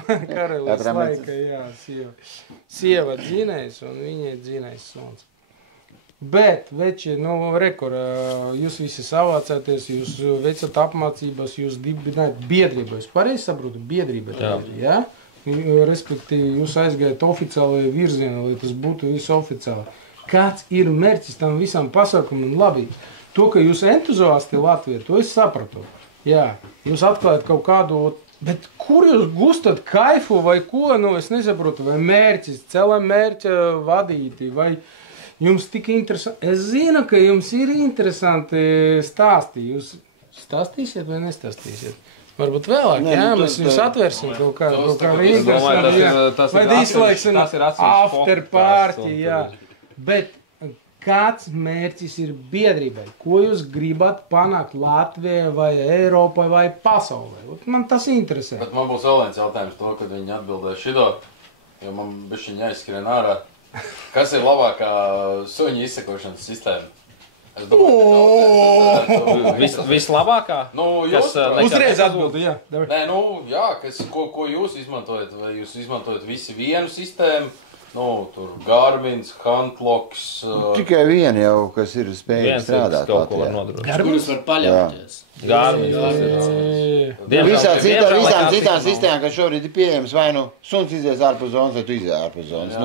Karelis laika, jā, sieva dzinējs un viņa ir dzinējs suns. Bet, veči, nu, rekur, jūs visi savācēties, jūs veicat apmācības, jūs dibināt biedrību. Es pareizi saprotu, biedrība tā ir, jā? Respektīvi, jūs aizgājat oficiālajā virzienā, lai tas būtu visu oficiāli. Kāds ir mērķis tam visam pasākumam? Labi, to, ka jūs entuziasti Latvijā, to es sapratu. Jā, jūs atklājat kaut kādu, bet kur jūs gustat kaifu vai ko, nu es nesaprotu, vai mērķis, celam mērķa vadīti, vai jums tik interesanti. Es zinu, ka jums ir interesanti stāsti. Jūs stāstīsiet vai nestāstīsiet? Varbūt vēlāk, jā, mēs jums atversim kaut kā interesanti, vai izslēgsim after party, jā. Bet kāds mērķis ir biedrībai? Ko jūs gribat panākt Latvijai vai Eiropai vai pasaulē? Man tas interesē. Bet man būs vēl viens jautājums to, kad viņi atbildēs šito, jo man bišķiņ jāizskrien ārā. Kas ir labākā suņu izsekošanas sistēma? Es domāju, Vislabākā? Nu, jūs uzreiz atbildi, jā. Nē, nu, jā, ko jūs izmantojat? Vai jūs izmantojat visi vienu sistēmu? Nu, tur Garmins, Huntlocks... Tikai viena jau, kas ir spējīgi strādāt. Kaut ko var nodrošināt. Kurus var paļauties. Garmins. Visām citām sistēmām, kas šobrīd ir pieejams, vai nu suns izies ārpus zonas, vai tu izies ārpus zonas.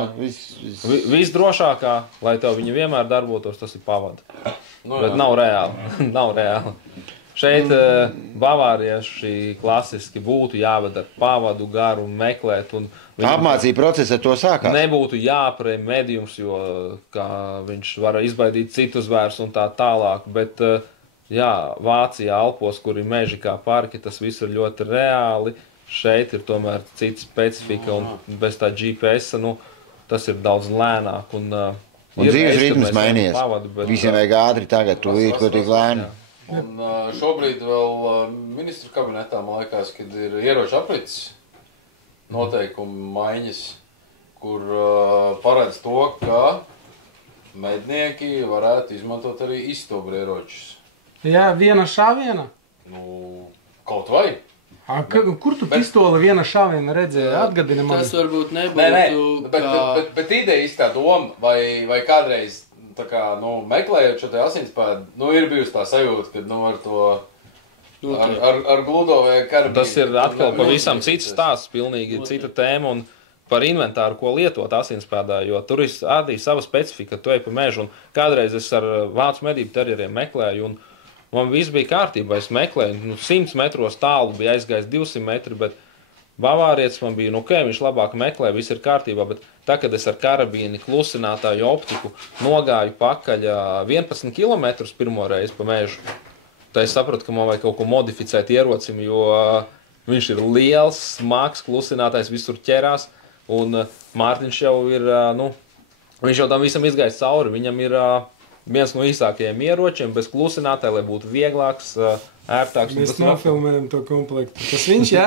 Visdrošākā, lai tev viņi vienmēr darbotos, tas ir pavada. Bet nav reāli. Nav reāli. Šeit bavārieši klasiski būtu jāved ar pavadu, garu, meklēt. Apmācība procesa ar to sākās. Nebūtu jāprē mediums, jo kā viņš var izbaidīt citus zvērus un tā tālāk. Bet jā, Vācijā, Alpos, kur ir meži kā parki, tas viss ir ļoti reāli. Šeit ir tomēr cita specifika un bez tā GPS, nu, tas ir daudz lēnāk. Un dzīves ritms mainījies. Visiem vajag ātri tagad, tu ir, ko tik lēni. Un šobrīd vēl ministru kabinetā, man liekas, kad ir ieroču aprites noteikumu maiņas, kur paredz to, ka mednieki varētu izmantot arī izstobru ieročus. Jā, viena šāviena? Nu, kaut vai. Kur tu pistoli viena šāviena redzēji? Atgadini man. Tas varbūt nebūtu bet ideja iztā doma, vai kādreiz tā kā, nu, meklējot šo te asinspēdu, nu, ir bijusi tā sajūta, ka, nu, ar to, ar gludo vai karabīnu. Tas ir atkal pavisam cits stāsts, pilnīgi cita tēma un par inventāru, ko lietot asinspēdā, jo tur ir arī sava specifika, tu ej pa mežu un kādreiz es ar vācu medību terjeriem meklēju un man viss bija kārtībā, es meklēju, nu, 100 metros tālu bija aizgājis 200 metri, bet bavārietis man bija, nu, ok, viņš labāk meklē, viss ir kārtībā, bet tā, kad es ar karabīni klusinātāju optiku nogāju pakaļ 11 km pirmo reizi pa mežu, tā es sapratu, ka man vajag kaut ko modificēt ierocim, jo viņš ir liels, smags, klusinātājs visur ķerās, un Mārtiņš jau ir, nu, viņš jau tam visam izgājis cauri, viņam ir viens no īsākajiem ieročiem, bez klusinātāja, lai būtu vieglāks, ērtāks. Mēs nofilmējam to komplektu. Tas viņš, jā?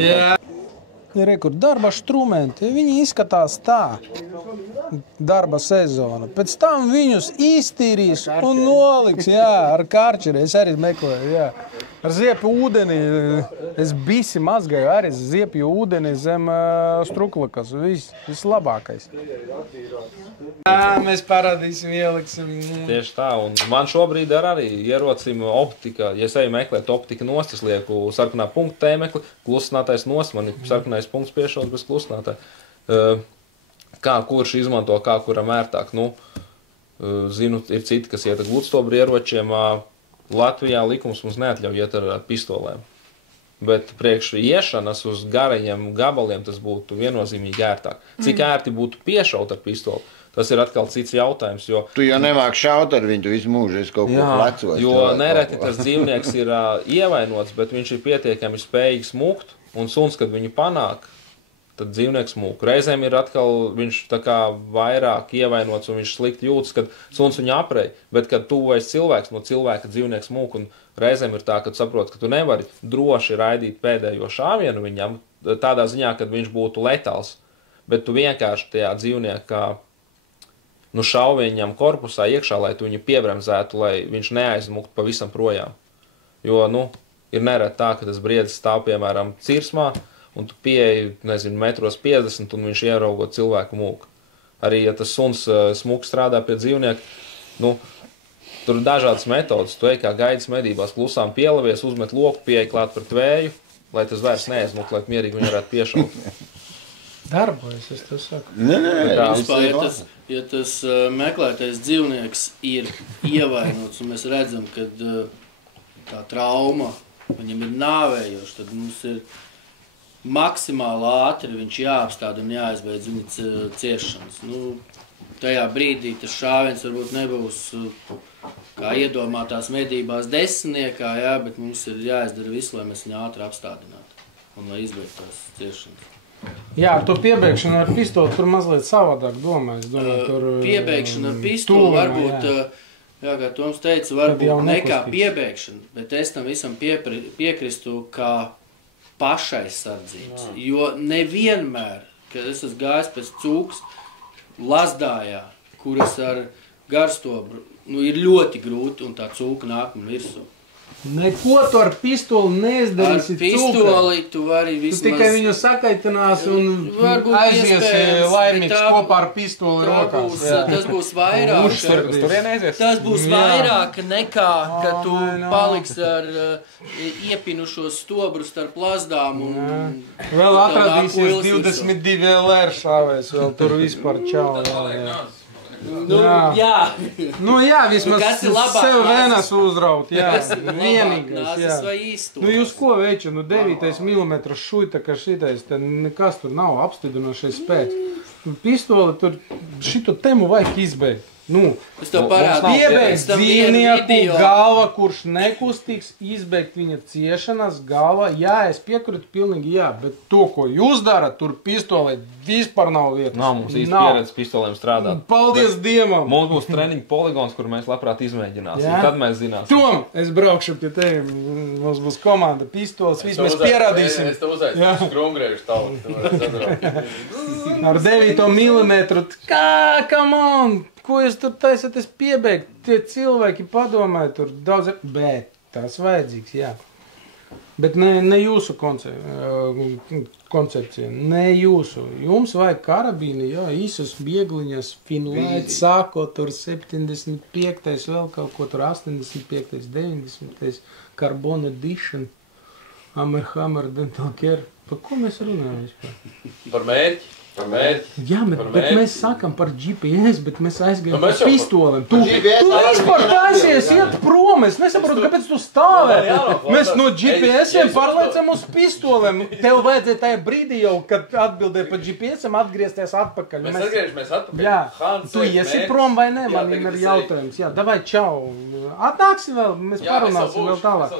Jā. Re, kur darba strumenti, viņi izskatās tā, darba sezona. Pēc tam viņus iztīrīs un noliks, jā, ar karčeri. Es arī meklēju, jā. Ar ziepju ūdeni, es bisi mazgāju arī ziepju ūdeni zem struklakas. Viss labākais. Jā, mēs parādīsim, ieliksim. Tieši tā, un man šobrīd arī ierocim optika, ja es eju meklēt optika nost, es lieku sarkanā punkta tēmekli, klusinātais nost, man ir sarkanais punkts piešaut bez klusinātāja. Kā kurš izmanto, kā kuram ērtāk, nu, zinu, ir citi, kas iet ar gludstobru ieročiem, Latvijā likums mums neatļauj iet ar pistolēm. Bet priekš iešanas uz garajiem gabaliem tas būtu viennozīmīgi ērtāk. Cik ērti būtu piešaut ar pistoli, tas ir atkal cits jautājums, jo... Tu jau nemāk šaut ar viņu, tu visu mūžu esi kaut ko plecos. Jo nereti tas dzīvnieks ir ievainots, bet viņš ir pietiekami spējīgs mūkt, un suns, kad viņu panāk, tad dzīvnieks mūk. Reizēm ir atkal viņš tā kā vairāk ievainots un viņš slikti jūtas, kad suns viņu aprej, bet kad tuvojas cilvēks, no cilvēka dzīvnieks mūk, un reizēm ir tā, kad saprot, ka tu nevari droši raidīt pēdējo šāvienu viņam, tādā ziņā, kad viņš būtu letāls, bet tu vienkārši tajā dzīvniekā, nu, šauvi viņam korpusā iekšā, lai tu viņu piebremzētu, lai viņš neaizmuktu pavisam projām. Jo, nu, ir nereti tā, ka tas briedis stāv, piemēram, cirsmā, un tu pieeji, nezinu, metros 50, un viņš ieraugot cilvēku mūku. Arī, ja tas suns smuki strādā pie dzīvnieka, nu, tur ir dažādas metodas. Tu ej kā gaidas medībās, klusām pielavies, uzmet loku, pieeji klāt pret vēju, lai tas vairs neaizmuk, lai mierīgi viņu varētu piešaut. Darbojas, es to saku. Vispār, ja tas meklētais dzīvnieks ir ievainots, un mēs redzam, ka tā trauma viņam ir nāvējošs, tad mums ir maksimāli ātri viņš jāapstāda un jāizbeidz viņa ciešanas. Nu, tajā brīdī tas šāviens varbūt nebūs kā iedomātās medībās desmitniekā, jā, bet mums ir jāizdara visu, lai mēs viņu ātri apstādinātu un lai izbeigtu tās ciešanas. Jā, to piebeigšanu ar pistoli tur mazliet savādāk domā. Es domāju, tur piebeigšana ar pistoli varbūt, jā, kā Toms teica, varbūt nekā piebeigšana, bet es tam visam piekristu kā pašaizsardzības. Jo nevienmēr, kad es esmu gājis pēc cūkas Lazdājā, kuras ar garstobru, nu, ir ļoti grūti un tā cūka nāk man virsū. Neko tu ar pistoli neizdarīsi. Ar pistoli tu vari vismaz... Tu tikai viņu sakaitinās un aizies laimīgs kopā ar pistoli rokās. Tas būs vairāk. Tas būs vairāk nekā, ka tu paliksi ar iepinušo stobru starp lazdām un... Vēl atradīsies 22 LR šāvēs, vēl tur vispār čau. Nu, jā. Nu, jā, vismaz sev venas uzraut, jā. Vienīgais, jā. Nu, jūs ko veiču, nu, 9 mm šuita, ka šitais, te nekas tur nav apstidinošais spēks. Pistoli tur šito temu vajag izbeigt. Nu, piebeigt dzīvnieku galva, kurš nekustīgs, izbeigt viņa ciešanas galva. Jā, es piekrītu pilnīgi jā, bet to, ko jūs darat, tur pistolē vispār nav vietas. Nav mums īsti pieredze pistolēm strādāt. Paldies Dievam! Mums būs treniņu poligons, kur mēs labprāt izmēģināsim. Tad mēs zināsim. Tom, es braukšu pie tevi. Mums būs komanda pistoles, viss mēs pierādīsim. Es te uzaicinu skrumgrēžu tavu. Ar 9 mm. Kā, come on! Ko jūs tur taisat, es piebeigt? Tie cilvēki padomāja tur daudz... Bet tas vajadzīgs, jā. Bet ne jūsu koncepcija, ne jūsu. Jums vajag karabīni, jā, īsas biegliņas, Finlight, sākot tur 75. vēl kaut ko tur 85. 90. Carbon Edition, Hammer, Dental Care. Par ko mēs runājam vispār? Par mērķi. Jā, bet mēs sakam par GPS, bet mēs aizgājam par pistolēm. Tu vispār taisies iet prom, es nesaprotu, kāpēc tu stāvē. Mēs no GPS-iem pārliecam uz pistolēm. Tev vajadzēja tajā brīdī jau, kad atbildēja par GPS-iem, atgriezties atpakaļ. Mēs atgriežamies atpakaļ. Jā, tu iesi prom vai ne, man ir jautājums. Jā, davai čau. Atnāksi vēl, mēs parunāsim vēl tālāk.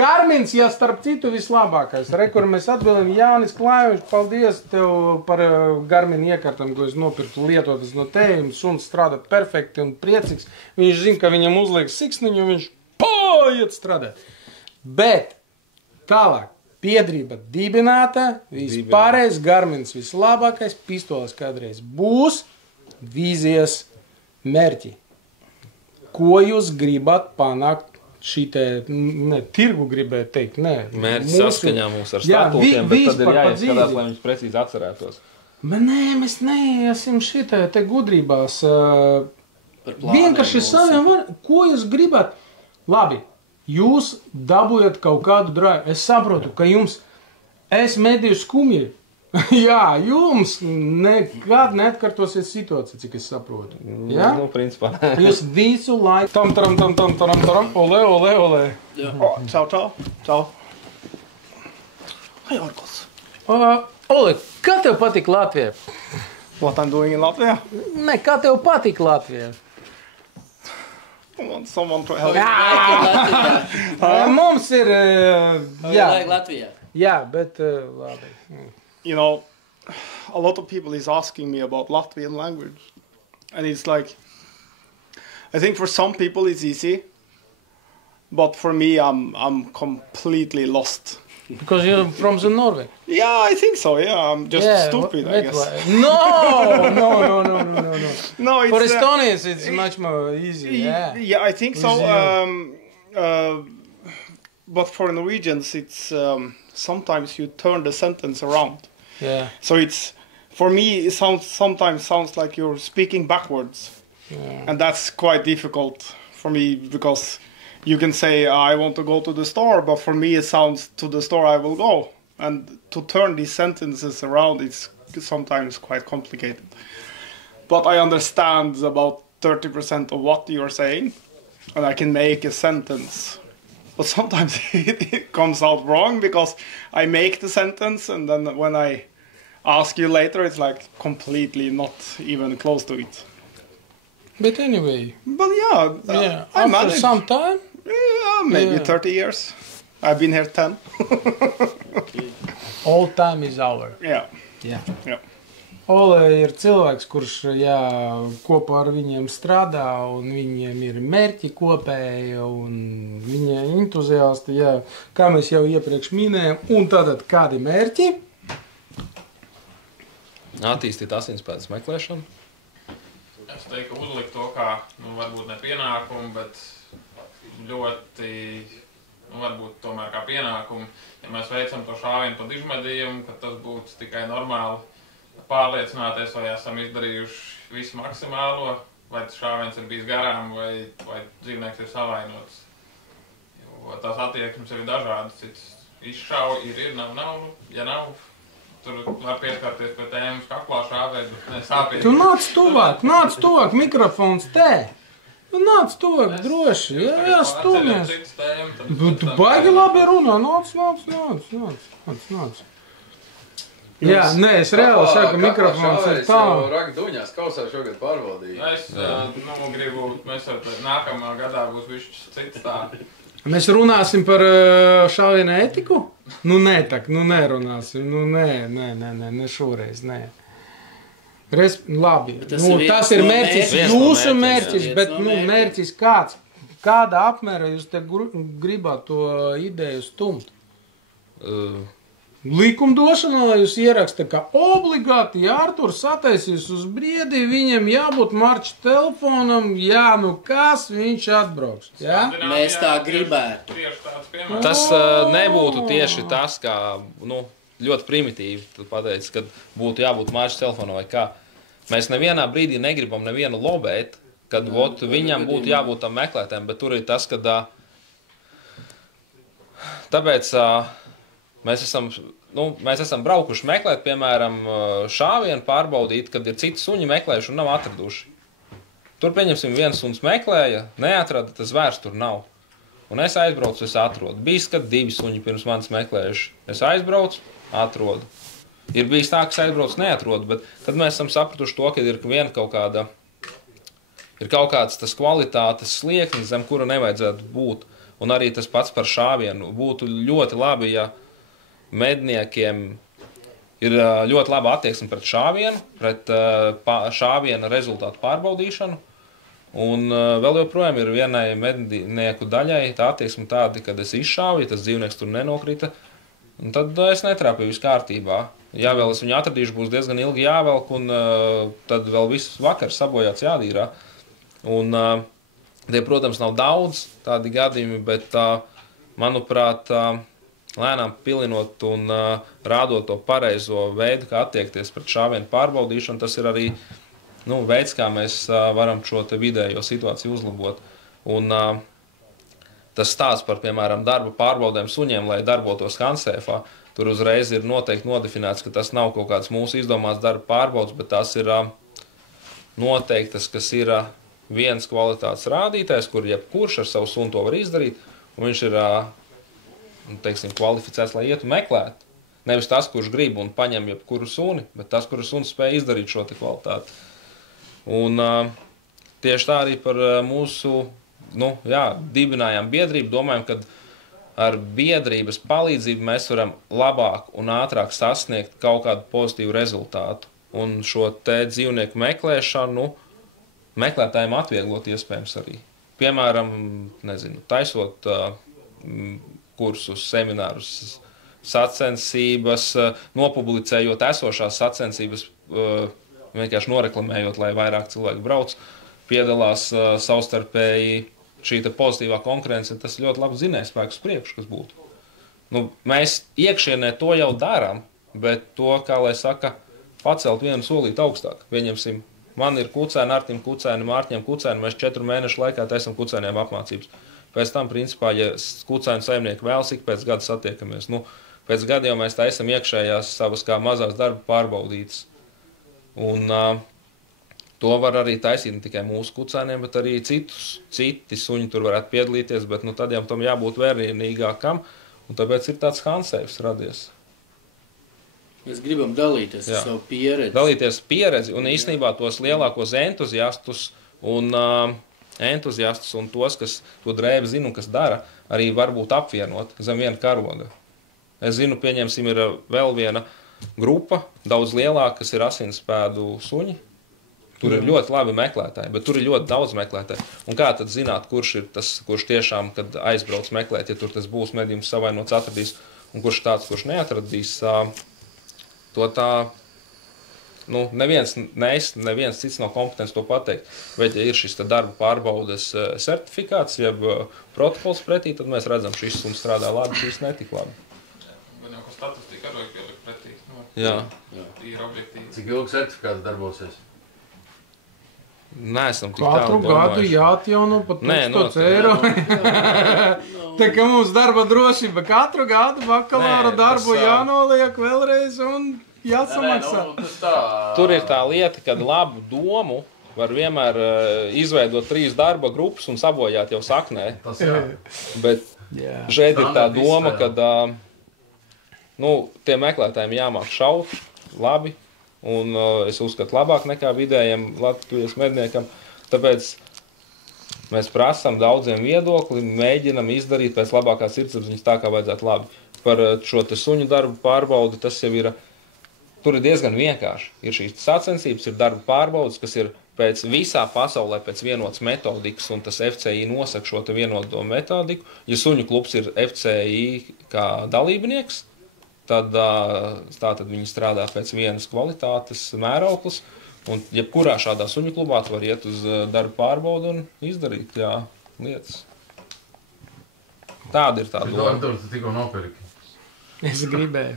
Garmins, jā, starp citu vislabākais. Rekur mēs atbildam, Jānis Klājovičs, paldies tev par Garmin iekārtam, ko es nopirku lietotas no tevi, un suns strādā perfekti un priecīgs. Viņš zina, ka viņam uzliek siksniņu, un viņš iet strādāt. Bet tālāk, piedrība dibināta, vispārējais, Garmins vislabākais, pistoles kādreiz būs, vīzijas mērķi. Ko jūs gribat panākt šitie, tirgu gribēju teikt, nē. Mērķi saskaņā mūs ar statūtiem, bet tad ir jāieskatās, lai viņus precīzi atcerētos. Bet nē, mēs neiesim šitai te gudrībās. Vienkārši saviem var, ko jūs gribat? Labi, jūs dabujat kaut kādu drāju. Es saprotu, ka jums, es medīju skumji. Jā, jums nekad neatkartosies situācija, cik es saprotu. Jā? Nu, principā. Jūs visu laiku. Tam, ole. Čau. Hei, Orkos. Ole, kā tev patīk Latvijā? What I'm doing in Latvia? Ne, kā tev patīk Latvijā? I want someone to help. Mums ir, jā. Latvijā. Jā, bet labi. You know, a lot of people is asking me about Latvian language. And it's like, I think for some people it's easy. But for me, I'm completely lost. Because you're from the Norway. Yeah, I think so. Yeah, I'm just stupid, I guess. No. No, it's, for Estonians, it's much more easy. Yeah, I think so. But for Norwegians, it's sometimes you turn the sentence around. Yeah. So it's, for me, it sometimes sounds like you're speaking backwards, and that's quite difficult for me because. You can say, I want to go to the store, but for me it sounds, to the store I will go. And to turn these sentences around, it's sometimes quite complicated. But I understand about 30% of what you're saying, and I can make a sentence but sometimes it comes out wrong because I make the sentence and then when I ask you later, it's like completely not even close to it. But anyway, But yeah, yeah, I after managed. some time, Maybe Yeah. 30 years. I've been here 10. all time is over. Yeah. Jā. Jā. Ole ir cilvēks, kurš jā, kopā ar viņiem strādā, un viņiem ir mērķi kopēji, un viņi ir entuziasti, jā, kā mēs jau iepriekš minējām. Un tātad kādi mērķi? Attīstīt asinspēdas meklēšanu. Es teiktu, ka uzlikt to kā, varbūt ne pienākumu, bet ļoti, varbūt tomēr kā pienākumu. Ja mēs veicam to šāvienu pa dižmedījumu, tad tas būtu tikai normāli pārliecināties, vai esam izdarījuši visu maksimālo, vai tas šāviens ir bijis garām, vai dzīvnieks ir savainots. Jo tās attieksmes ir dažādas, cits izšauj, ir, nav, ja nav. Tur var pieskarties pie tēmas kaklā šāvēt, bet ne sāpīgi. Tu nāc tuvāk, mikrofons te. Tu nāc tuvāk, droši, jā, stumies. Tu baigi labi runā, nāc. Jā, nē, es reāli saku, mikrofons ir tālu. Ragduņās kausā šogad pārvaldīju. Es gribu, mēs nākamā gadā būs višķis cits tā. Mēs runāsim par šāvienu ētiku? Nu, nē, tak, nu, nerunāsim. Nu, nē, šoreiz, nē. Labi, tas ir mērķis, jūsu mērķis, bet, mērķis kāds? Kādā apmērā jūs te gribāt to ideju stumt? Likumdošanā, lai jūs ieraksta, ka obligāti, ja Arturs sataisīs uz briedi, viņam jābūt marča telefonam, kas viņš atbrauks. Ja? Mēs tā gribētu. Tas nebūtu tieši tas, kā ļoti primitīvi pateicis, ka būtu jābūt marča telefonam vai kā. Mēs nevienā brīdī negribam nevienu lobēt, kad viņam būtu jābūt tam meklētājiem, bet tur ir tas, ka tāpēc mēs esam braukuši meklēt, piemēram, šāvienu pārbaudīt, kad ir citi suņi meklējuši un nav atraduši. Tur, pieņemsim, viens suns meklēja, neatrada, tas zvērs tur nav. Un es aizbraucu, es atrodu. Bijis, kad 2 suņi pirms manis meklējuši. Es aizbraucu, atrodu. Ir bijis tā, ka es aizbraucu, neatrodu, bet tad mēs esam sapratuši to, ka ir viena kaut kāds tas kvalitātes slieknis, zem kura nevajadzētu būt. Un arī tas pats par šāvienu. Būtu ļoti labi, ja medniekiem ir ļoti laba attieksme pret šāvienu, pret šāviena rezultātu pārbaudīšanu. Un vēl joprojām ir vienai mednieku daļai tā attieksme tāda, kad es izšāvu, ja tas dzīvnieks tur nenokrita, un tad es netrāpīju viss kārtībā. Ja vēl es viņu atradīšu, būs diezgan ilgi jāvelk, un tad vēl viss vakars sabojāts jādīrā. Un tie, protams, nav daudz tādi gadījumi, bet, manuprāt, lēnām pilinot un rādot to pareizo veidu, kā attiekties pret šāvienu pārbaudīšanu, tas ir arī veids, kā mēs varam šo te vidējo situāciju uzlabot. Un tas stāsts par, piemēram, darba pārbaudēm suņiem, lai darbotos Hansēfā, tur uzreiz ir noteikti nodefinēts, ka tas nav kaut kāds mūsu izdomāts darba pārbaudas, bet tas ir noteiktas, kas ir viens kvalitātes rādītājs, kur jebkurš ar savu sunu to var izdarīt, un viņš ir kvalificēts, lai ietu meklēt. Nevis tas, kurš grib un paņem jebkuru suni, bet tas, kurš suns spēj izdarīt šo te kvalitāti. Un tieši tā arī par mūsu, dibinājām biedrību, domājam, ka ar biedrības palīdzību mēs varam labāk un ātrāk sasniegt kaut kādu pozitīvu rezultātu. Un šo te dzīvnieku meklēšanu meklētājiem atvieglot iespējams arī. Piemēram, taisot kursus, seminārus, sacensības, nopublicējot esošās sacensības, vienkārši noreklamējot, lai vairāk cilvēku brauc, piedalās savstarpēji šī pozitīvā konkurence, tas ļoti labi zinājspēks priekš, kas būtu. Mēs iekšienē to jau darām, bet to, kā lai saka, pacelt vienu solīti augstāk. Pieņemsim, man ir kucēni, Artim kucēni, Mārķiem kucēni, mēs 4 mēnešu laikā taisam kucēniem apmācības. Pēc tam, principā, ja kucēnu saimnieki vēlas, ik pēc gada satiekamies. Pēc gada jau mēs taisam iekšējās savas kā mazās darba pārbaudītas. Un To var arī taisīt ne tikai mūsu kucēniem, bet arī citi suņi tur varētu piedalīties, bet nu, tad jau tam jābūt vērienīgākam, un tāpēc ir tāds Hansēvs radies. Mēs gribam dalīties ar savu pieredzi. Dalīties pieredzi un īstenībā tos lielākos entuziastus un tos, kas to drēbi zina un kas dara, arī varbūt apvienot zem viena karoga. Es zinu, pieņemsim, ir vēl viena grupa, daudz lielāka, kas ir asinspēdu suņi. Tur ir ļoti labi meklētāji, bet tur ir ļoti daudz meklētāji. Un kā tad zināt, kurš ir tas, kurš tiešām, kad aizbrauc meklēt, ja tur tas būs medījums savainots atradīs, un kurš tāds, kurš neatradīs, to tā, nu, neviens cits nav kompetents to pateikt. Bet, ja ir šis darba pārbaudes certifikāts, jeb protokols pretī, tad mēs redzam, šis suns strādā labi, šis netik labi. Man jau, ka statistika arī pielikt pretī. Jā. Ir objektīvi. Cik ilgi certifikāts darbosies? Neesam tik tālu domājuši. Katru gadu jāatjauno pat 1000 eiro. Tā kā mums darba drošība katru gadu bakalaura darbu jānoliek vēlreiz un jāsamaksā. Tur ir tā lieta, kad labu domu var vienmēr izveidot 3 darba grupas un sabojāt jau saknē. Bet šeit ir tā doma, kad tiem meklētājiem jāmāk šaut labi. Un es uzskatu labāk nekā vidējiem Latvijas medniekam. Tāpēc mēs prasām daudziem viedokli, mēģinam izdarīt pēc labākās sirdsapziņas tā, kā vajadzētu labi. Par šo te suņu darbu pārbaudi, tas jau ir, tur ir diezgan vienkārši. Ir šīs sacensības, ir darba pārbaudas, kas ir pēc visā pasaulē pēc vienotas metodikas, un tas FCI nosaka šo te vienoto metodiku. Ja suņu klubs ir FCI kā dalībnieks, tad viņi strādā pēc vienas kvalitātes mērauklas, un jebkurā šādā suņu klubā tu var iet uz darba pārbaudu un izdarīt, lietas. Tāda ir tā doma. Tu tikko nopirki. Es gribēju.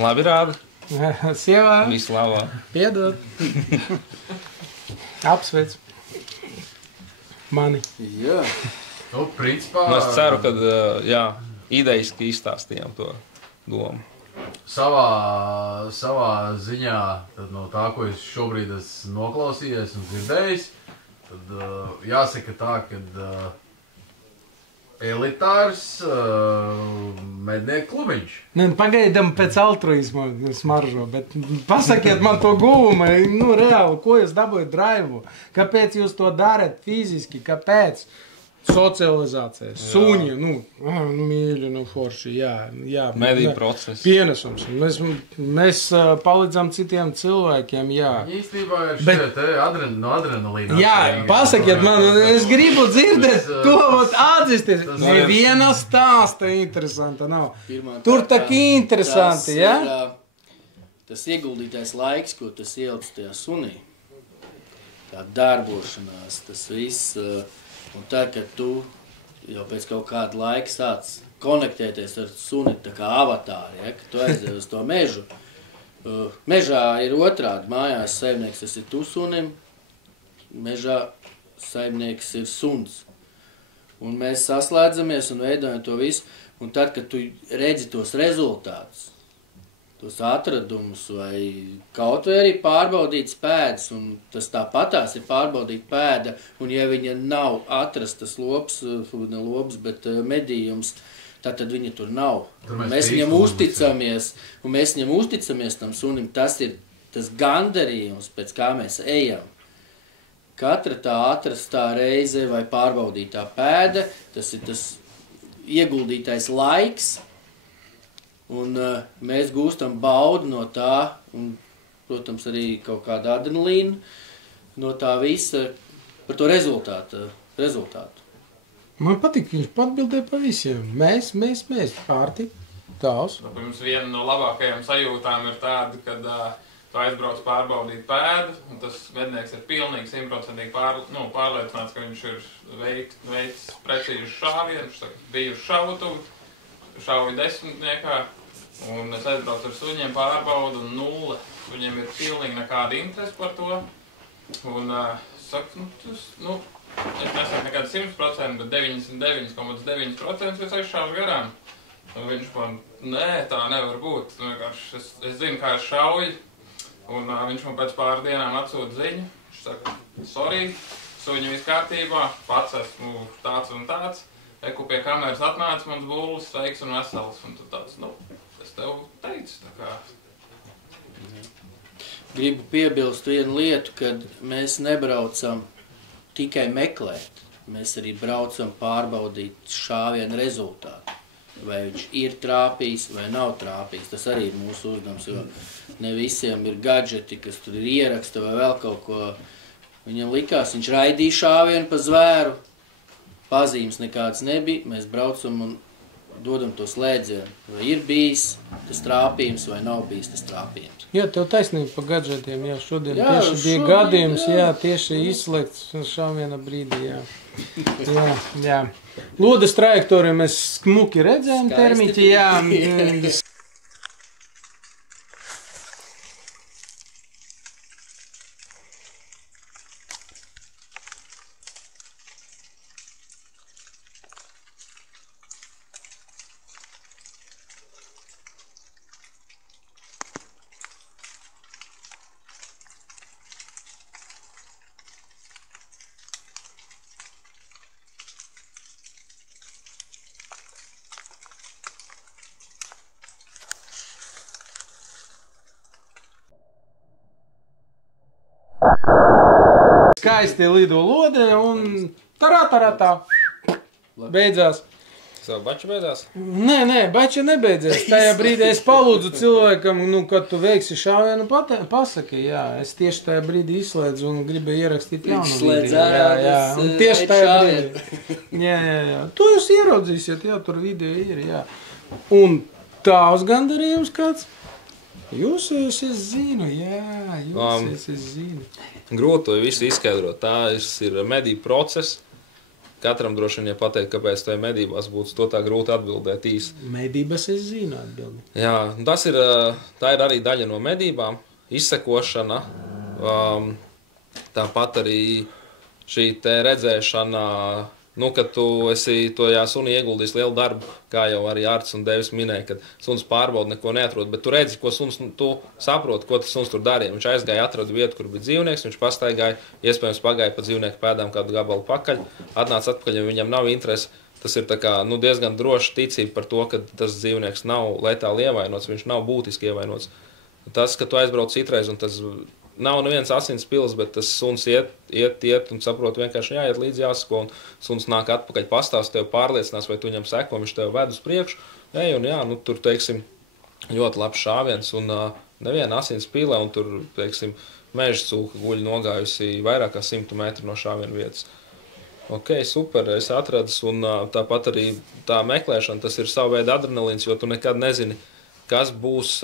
Labi rāda. Sievā. Visu labā. Piedod. Apsveic. Mani. Jā. Nu, principā... Es ceru, ka, idejiski izstāstījām to domu. Savā ziņā, tad no tā, ko es šobrīd esmu noklausījies un dzirdējis, tad jāsaka tā, ka elitārs mednieku klubiņš. Pagaidām pēc altruisma smaržo, bet pasakiet man to guvumu, reāli, ko jūs dabūjat draivu? Kāpēc jūs to darat fiziski? Kāpēc? Socializācija, suņi, mīļi, forši, jā. Mediju process. Pienesums. Mēs palīdzam citiem cilvēkiem, jā. Īstībā ir šie no adrenalīna. Jā, pasakiet man, es gribu dzirdēt to, atzīsties. Neviena stāsta interesanta nav. Tur tak interesanti, jā? Tas ieguldītais laiks, ko tas ieliks tajā sunī, tā darbošanās, tas viss... Un tā, kad tu jau pēc kaut kāda laika sāc konektēties ar suni, tā kā avatāri, kad tu aizies uz to mežu. Mežā ir otrādi, mājās saimnieks tas ir tu sunim, mežā saimnieks ir suns. Un mēs saslēdzamies un veidojam to visu, un tad, kad tu redzi tos rezultātus, tos atradumus vai kaut vai arī pārbaudītas pēdas, un tas tāpatās ir pārbaudīt pēda, un ja viņa nav atrastas lops, ne lops, bet medījums, tad viņa tur nav. Mēs viņam uzticamies, un mēs viņam uzticamies tam sunim, tas ir tas gandarījums, pēc kā mēs ejam. Katra tā atrastā reize vai pārbaudītā pēda, tas ir tas ieguldītais laiks, un mēs gūstam baudu no tā, un, protams, arī kaut kādu adrenalīnu no tā visa par to rezultātu. Man patīk, viņš atbildēja pa visiem. Mēs, pārti, tavs. Pirms viena no labākajām sajūtām ir tāda, kad tu aizbrauc pārbaudīt pēdu, un tas mednieks ir pilnīgi 100% pārliecināts, ka viņš ir veicis precīzi šāvienu, biju uz šautuvi, šauju 10-niekā, un es aizbraucu ar suņiem pārbaudu un 0. Viņiem ir pilnīgi nekāda interese par to. Un saku, es nesaku nekādu 100%, bet 99,9% es aizšāvu garām. Un viņš man, nē, tā nevar būt. Es zinu, kā es šauju, un viņš man pēc pāris dienām atsūta ziņu. saka, sorry, suņi viss kārtībā, pats esmu tāds un tāds, eku pie kameras atnāca mans bullis, sveiks un vesels, un tad tāds, nu, es tev teicu, tā kā. Gribu piebilst vienu lietu, kad mēs nebraucam tikai meklēt, mēs arī braucam pārbaudīt šāvienu rezultātu. Vai viņš ir trāpījis vai nav trāpījis. Tas arī ir mūsu uzdevums, jo ne visiem ir gadžeti, kas tur ir ieraksta vai vēl kaut ko. Viņam likās, viņš raidīja šāvienu pa zvēru, pazīmes nekādas nebija, mēs braucam un dodam to slēdzienu. Vai ir bijis tas trāpījums vai nav bijis tas trāpījums. Jā, tev taisnība pa gadžetiem, jā, šodien Jā, tieši bija šodien, gadījums, jā. jā, tieši izslēgts šāviena brīdī, jā. Jā. Lodes trajektoriju mēs smuki redzējām, termiķi, jā. Skaisti lido lode un tarā, beidzās. Savu baču beidzās? Nē, bača nebeidzās. Tajā brīdī es palūdzu cilvēkam, nu, kad tu veiksi šāvienu, pasaki, jā. Es tieši tajā brīdī izslēdzu un gribēju ierakstīt jaunu Izslēdz video. ārā, Jā. tas, Un tieši tajā šāvienu. brīdī. Jā. To jūs ieraudzīsiet, jā, tur video ir, jā. Un tavs gandarījums kāds? Jūs es zinu, jā, es zinu. Grūti to visu izskaidrot. Tā ir medību process. Katram droši vien pateikt, kāpēc tajā medībās būtu to tā grūti atbildēt īsi. Medības es zinu atbildi. Jā, tā ir arī daļa no medībām. Izsekošana, tāpat arī šī te redzēšana, nu, kad tu esi tojā suni ieguldījis lielu darbu, kā jau arī Arts un Devis minēja, kad suns pārbauda neko neatrod, bet tu redzi, ko suns, tu saproti, ko tas suns tur darīja. Viņš aizgāja, atrada vietu, kur bija dzīvnieks, viņš pastaigāja, iespējams pagāja pa dzīvnieku pēdām kādu gabalu pakaļ, atnāca atpakaļ, ja viņam nav interesi. Tas ir tā kā, nu, diezgan droša ticība par to, ka tas dzīvnieks nav letāli ievainots, viņš nav būtiski ievainots. Tas, ka tu aizbrauc citreiz un tas nav neviens asins pils, bet tas suns iet un saprot, vienkārši jāiet līdzi jāsako, un suns nāk atpakaļ pastāst, tev pārliecinās, vai tu viņam seko, viņš tev ved uz priekšu, un jā, nu, tur, teiksim, ļoti labs šāviens, un neviena asins pile, un tur, teiksim, meža cūka guļ nogājusi vairāk kā 100 metru no šāviena vietas. Ok, super, es atradis, un tāpat arī tā meklēšana, tas ir savu veidu adrenalīns, jo tu nekad nezini, kas būs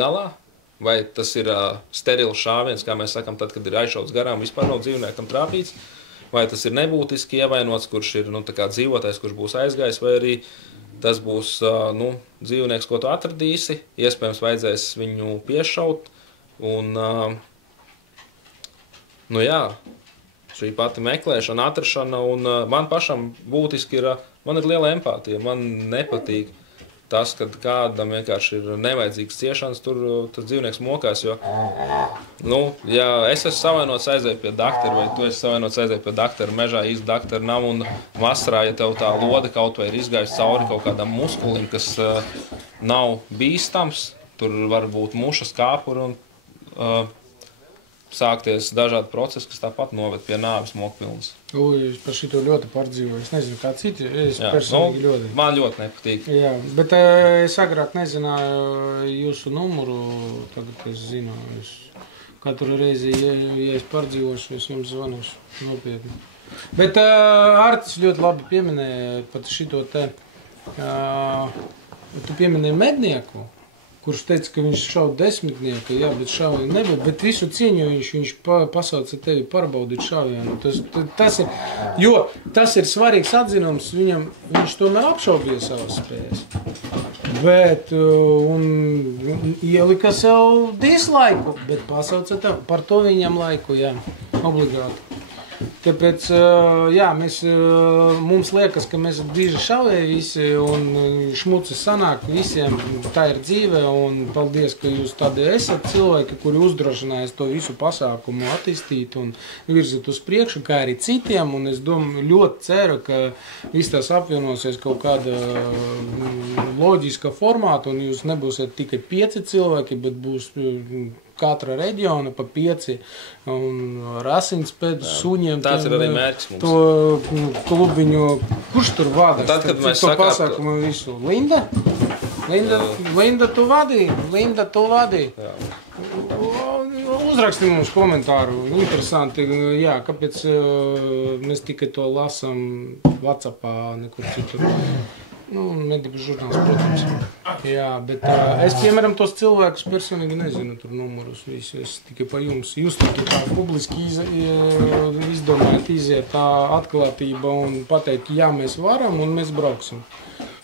galā. Vai tas ir sterils šāviens, kā mēs sakām, tad, kad ir aizšauts garām, vispār nav dzīvniekam trāpīts, vai tas ir nebūtiski ievainots, kurš ir, nu, tā kā dzīvotais, kurš būs aizgājis, vai arī tas būs, nu, dzīvnieks, ko tu atradīsi, iespējams vajadzēs viņu piešaut, un, nu jā, šī pati meklēšana, atrašana, un man pašam būtiski ir, man ir liela empātija, man nepatīk tas, kad kādam vienkārši ir nevajadzīgs ciešanas, tur tas dzīvnieks mokās, jo, nu, ja es esmu savainots aizēju pie daktera, vai tu esi savainots aizēju pie daktera, mežā īsti dakteru nav, un vasarā, ja tev tā lode kaut vai ir izgājusi cauri kaut kādam muskulim, kas nav bīstams, tur var būt mušas kāpuri un sākties dažādi procesi, kas tāpat noved pie nāves mokpilnas. Es par šito ļoti pārdzīvoju. Es nezinu, kā citi. Es personīgi ļoti. Man ļoti nepatīk. Jā, bet es agrāk nezināju jūsu numuru. Tagad es zinu. Es katru reizi, ja es pārdzīvošu, es jums zvanīšu nopietni. Bet Artis ļoti labi pieminēja pat šito te. Tu pieminēji mednieku, kurš teica, ka viņš šauj desmitnieku, jā, bet šaujienu nebija, bet visu cieņu viņš pasauca tevi pārbaudīt šaujienu. Tas ir svarīgs atzinums, viņš tomēr apšaubīja savas spējas. Bet, un ielika sev dislaiku, bet pasauca tev par to viņam laiku, jā, obligāti. Tāpēc, mums liekas, ka mēs esam diži šauvēji visi un šmucis sanāk visiem, tā ir dzīve un paldies, ka jūs tādi esat cilvēki, kuri uzdrošinājas to visu pasākumu attīstīt un virzīt uz priekšu, kā arī citiem, un es ļoti ceru, ka viss tas apvienosies kaut kāda loģiska formāta un jūs nebūsiet tikai 5 cilvēki, bet būs katra reģiona pa 5 un rasiņspēdu suņiem. Tāds ir arī mērķis mums. To klubiņu, kurš tur vada? Tad, kad mēs to sakām, pasākumu visu. Linda, tu vadīji. Uzraksti mums komentāru. Interesanti, jā, kāpēc mēs tikai to lasam WhatsAppā, nekur citur. Medību žurnāls, protams. Jā, bet es, piemēram, tos cilvēkus personīgi nezinu, tur numurus visu. Es tikai pa jums. Jūs tikai tā publiski izdomājat, iziet tā atklātība un pateikt, jā, mēs varam un mēs brauksim.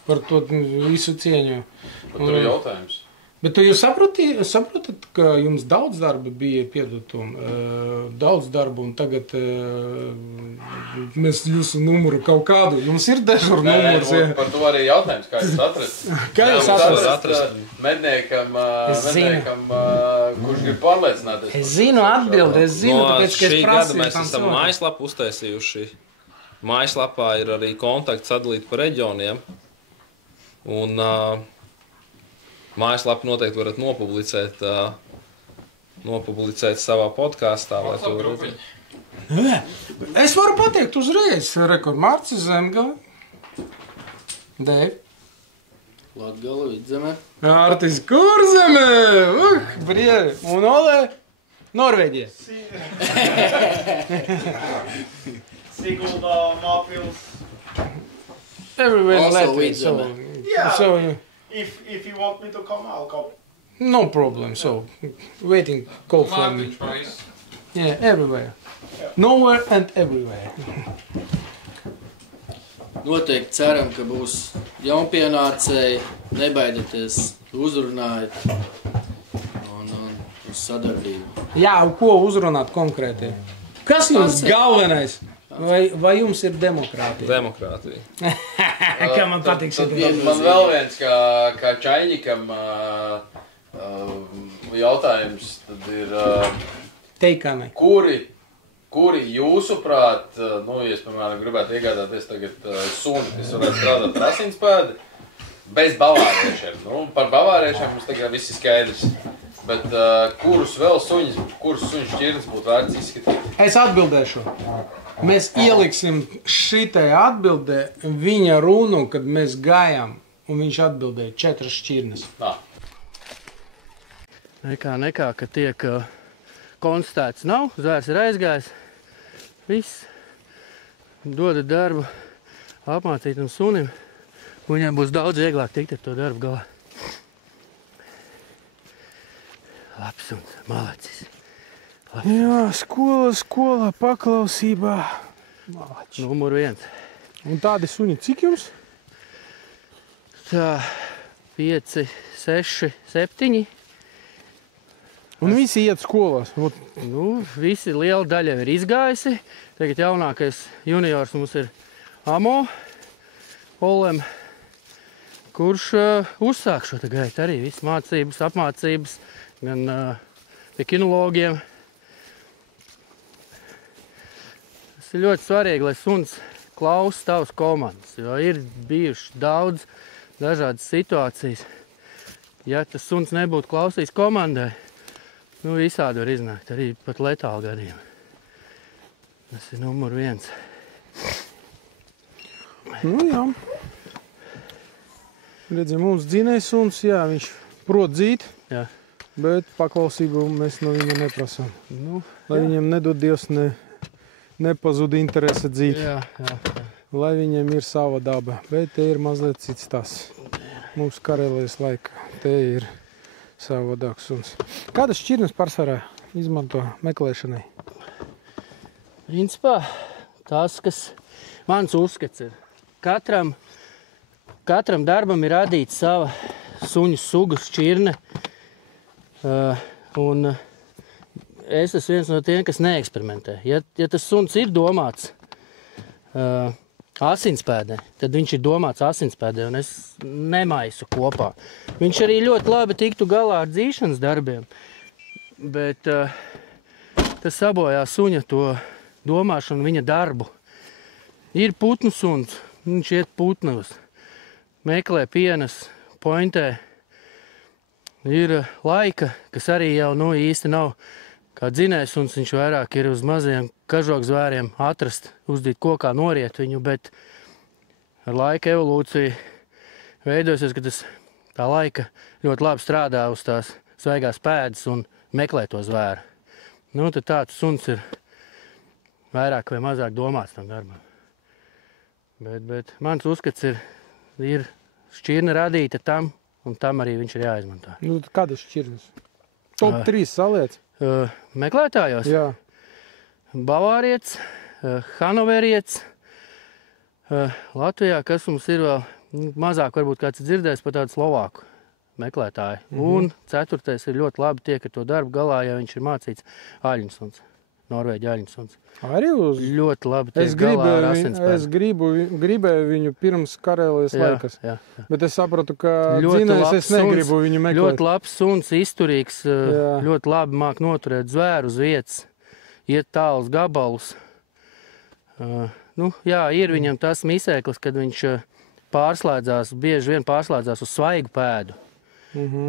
Par to visu cieņu. Bet tur ir jautājums. Bet jūs saprotat, ka jums daudz darba bija, piedot daudz darba, un tagad mēs jūsu numuru kaut kādu, jums ir dežur numurs? Par to arī jautājums, kā jūs atrast. Kā jūs atrast? Medniekam, kurš grib pārliecināties. Es zinu atbildi, tāpēc, ka es prasīju. Šī gada mēs esam cilvēku. mājaslapu uztaisījuši. Mājaslapā ir arī kontakti sadalīti pa reģioniem. Un mājaslapu noteikti varat nopublicēt savā podkāstā. Es varu pateikt uzreiz. Mārcis Zemgale, Dēļ, Latgala, Vidzeme, Artis Kurzeme, brievi, un Ole, Norvēģija. Sigulda, Māpils. Everywhere in Also Latvia. Vidzeme. If you want me to come, I'll come. No problem. So, waiting call for me. Yeah, everywhere. Nowhere and everywhere. Noteikti ceram, ka būs jaunpienācēji, nebaidieties, uzrunājiet un uz sadarbību. Jā, ko uzrunāt konkrēti? Kas jums galvenais? Vai jums ir demokrātija? Demokrātija. Kā man patīk šī Man vēl viens, kā Čaiņikam jautājums, tad ir, teikami. Kuri jūsuprāt, ja es, piemēram, gribētu iegādāties tagad suni, kas varētu strādāt rasiņspēdi, bez bavāriešiem. Par bavāriešiem mums tagad viss ir skaidrs. Bet kurus vēl suņus šķirnes būtu vērts izskatīt? Es atbildēšu. Mēs ieliksim šitai atbildē viņa runu, kad mēs gājām, un viņš atbildēja 4 šķirnes. Nekā, ka tiek konstatēts nav, zvērs ir aizgājis. Viss. Dodat darbu apmācītam sunim, un viņam būs daudz vieglāk tikt ar to darbu galā. Labs un malacis. Jā, skolā, paklausībā. Malači. Numur 1. Un tādi suņi, cik jums? Tā, 5, 6, 7. Un visi iet skolās? Visi liela daļa ir izgājusi. Tagad jaunākais juniors mums ir Amo, Olem, kurš uzsāk šo gaitu arī. Viss mācības, apmācības, gan pie kinologiem. Tas ir ļoti svarīgi, lai suns klausa tavas komandas, jo ir bijuši daudz dažādas situācijas. Ja tas suns nebūtu klausījis komandai, visādi var iznākt, arī pat letāli gadījumi. Tas ir numur 1. Jā. Redzim, mums dzinējs suns, jā, viņš prot dzīt, jā. Bet paklausību mēs no viņa neprasām. Lai viņiem nedod Dievs nepazud interese dzīt. Jā. Lai viņiem ir sava daba, bet te ir mazliet cits tas. Mums Karelijas laika, te ir savādāks suns. Kādas šķirnes pārsvarā izmanto meklēšanai? Principā tas, kas mans uzskats ir. Katram darbam ir radīta sava suņu suga šķirne. Un es esmu viens no tiem, kas neeksperimentē. Ja tas suns ir domāts asinspēdē, tad viņš ir domāts asinspēdē, un es nemaisu kopā. Viņš arī ļoti labi tiktu galā ar dzīšanas darbiem, bet tas sabojā suņa to domāšanu, viņa darbu. Ir putnu suns, viņš iet putnavas, meklē pienas, pointē. Ir laika, kas arī jau īsti nav kā dzinējs, un viņš vairāk ir uz mazajiem kažokzvēriem atrast, uzdīt kokā, noriet viņu, bet ar laika evolūciju veidosies, ka tā laika ļoti labi strādā uz tās svaigās pēdas un meklē to zvēru. Nu, tad tāds suns ir vairāk vai mazāk domāts tam darbam. Bet mans uzskats ir šķirne radīta tam, un tam arī viņš ir jāizmanto. Nu, kādas šķirnes? Top 3 saliec? Meklētājos? Jā. Bavārietis, Hanoverietis. Latvijā, kas mums ir vēl mazāk, varbūt kāds dzirdējis par tādu Slovāku meklētāju. Un 4. ir ļoti labi tiek ar to darbu galā, ja viņš ir mācīts Aļņsuns, Norvēģi Aļņsuns. Arī uz... Ļoti labi tiek galā ar asinspēdu. Es gribēju viņu pirms Karelijas laikas. Jā. Bet es sapratu, ka dzinējs es negribu viņu meklēt. Ļoti labs suns, izturīgs, ļoti labi māk noturēt zvēru uz vietas, iet tālus gabalus. Ir viņam tas misēklis, kad viņš bieži vien pārslēdzās uz svaigu pēdu.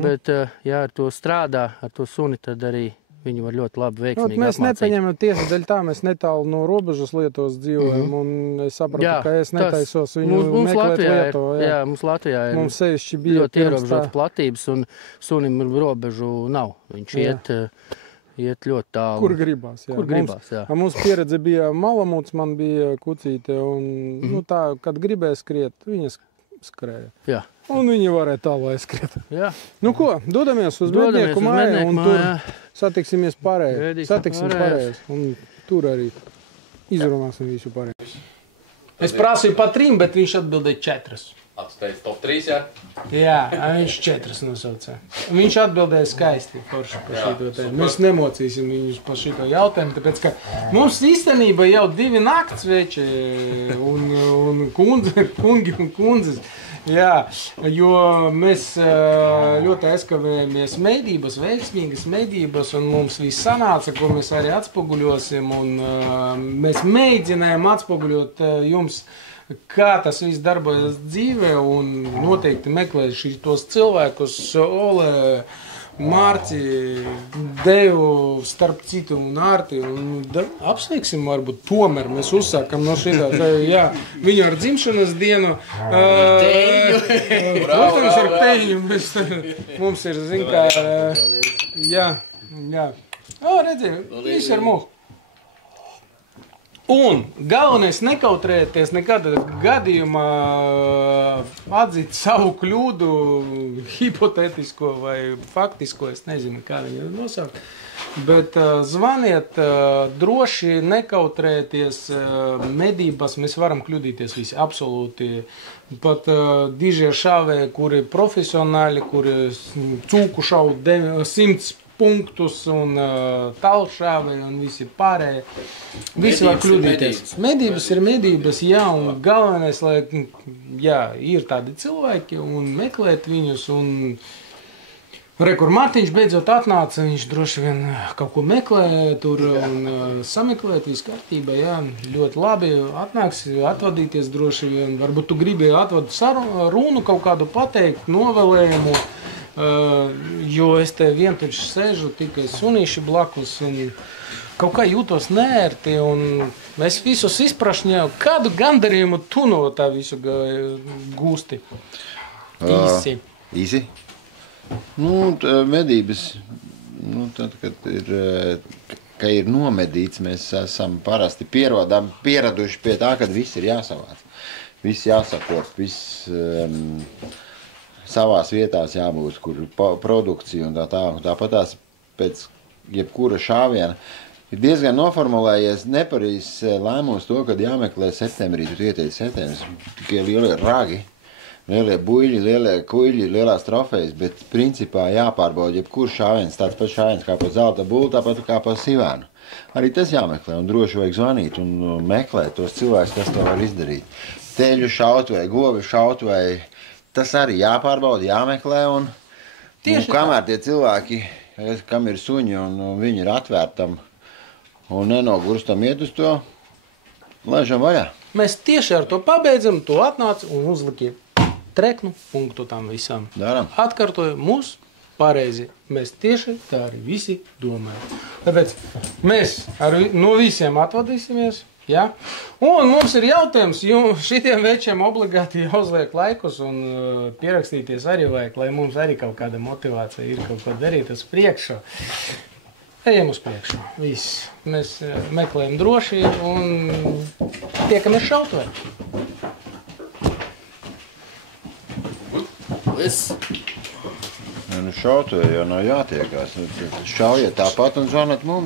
Bet, ja ar to strādā, ar to suni, tad arī viņi var ļoti labi veiksmīgi mēs apmācīt. nepaņemam tieši dēļ tā, mēs netālu no robežas Lietuvas dzīvojam, un es sapratu, ka es netaisos viņu meklēt Lietuvā. Jā, mums Latvijā ir ļoti ierobežotas platības, un sunim robežu nav. Viņš iet ļoti tālu. Kur gribās, jā. Kur gribās, jā. Mums pieredze bija malamuts, man bija kucīte, un tā, kad gribēja skriet, viņas skrēja. Jā. Un viņi varēja tālu aizskriet. Jā. Nu ko, dodamies uz Mednieku māju, un tur satiksimies pārējais. Un tur arī izrunāsim visu pārējais. Es prasīju pa 3, bet viņš atbildēja 4. Atsteic top 3, jā? Jā, viņš 4 nosaucē. Viņš atbildēja skaisti par šito tēmu. Mēs nemocīsim viņus par šito jautājumu, tāpēc, ka mums īstenībā jau 2 naktsveči un kungi un kundzes. Jā, jo mēs ļoti aizkavējamies medības, veiksmīgas medības, un mums viss sanāca, ko mēs arī atspoguļosim, un mēs mēģinājām atspoguļot jums, kā tas viss darbojas dzīvē, un noteikti meklējuši tos cilvēkus, Ole, Mārci, Devu, starp citu un Ārti, un apsveiksim varbūt tomēr, mēs uzsākam no šitā, jā, viņu ar dzimšanas dienu, protams, ar teņu, mums ir, zin kā, jā, redzi, viss ar mūku. Un galvenais nekautrēties nekādā gadījumā atzīt savu kļūdu, hipotētisko vai faktisko, es nezinu, kā viņu nosaukt. Bet zvaniet, droši nekautrēties, medībās mēs varam kļūdīties visi, absolūti. Pat dižie šāvēji, kuri profesionāli, kuri cūku šauj 100 punktus un talšāvēji un visi pārējie. Visi var kļūdīties. Medības ir medības, jā, un galvenais, lai, jā, ir tādi cilvēki un meklēt viņus, un rekur Mārtiņš beidzot atnāca, viņš droši vien kaut ko meklē tur un sameklēt, viss kārtībā, jā, ļoti labi atnāks, atvadīties droši vien, varbūt tu gribi atvadu runu kaut kādu pateikt, novēlējumu, jo es te vientuļši sēžu, tikai sunīši blakus un kaut kā jūtos nērti un mēs visus izprašņējam, kādu gandarījumu tu no tā visu gūsti? Īsi. Īsi? Nu, medības, tad, kad ir nomedīts, mēs esam parasti pieraduši pie tā, kad viss ir jāsavāc. Viss jāsakop, viss savās vietās jābūt, kur produkcija un tā. Tāpatās pēc jebkura šāviena ir diezgan noformulējies nepareizs lēmums to, kad jāmeklē septembrī, tu ieteici septembris, tikai lieli ragi. lielie buļļi, lielie kuļļi, lielās trofejas, bet principā jāpārbauda jebkurš šāviens, tāds pats šāviens kā pa zelta bulu, tāpat kā pa sivēnu. Arī tas jāmeklē un droši vajag zvanīt un meklēt tos cilvēkus, kas to var izdarīt. Teļu šaut vai govi šaut vai tas arī jāpārbauda, jāmeklē un kamēr tie cilvēki, kam ir suņi un viņi ir atvērtam un nenogurstam iet uz to, laižam vaļā. Mēs tieši ar to pabeidzam, to atnāca un uzliki treknu punktu tam visam. Daram. Atkārtoju mūs pareizi. Mēs tieši tā arī visi domājam. Tāpēc mēs no visiem atvadīsimies. Ja? Un mums ir jautājums, šitiem večiem obligāti jāuzliek laikus un pierakstīties arī vajag, lai mums arī kaut kāda motivācija ir kaut ko darīt uz priekšu. Ejam uz priekšu. Viss. Mēs meklējam droši un tiekamies šautuvē. Nu šautuvē jau nav jātiekās. Šaujiet tāpat un zvanat mums.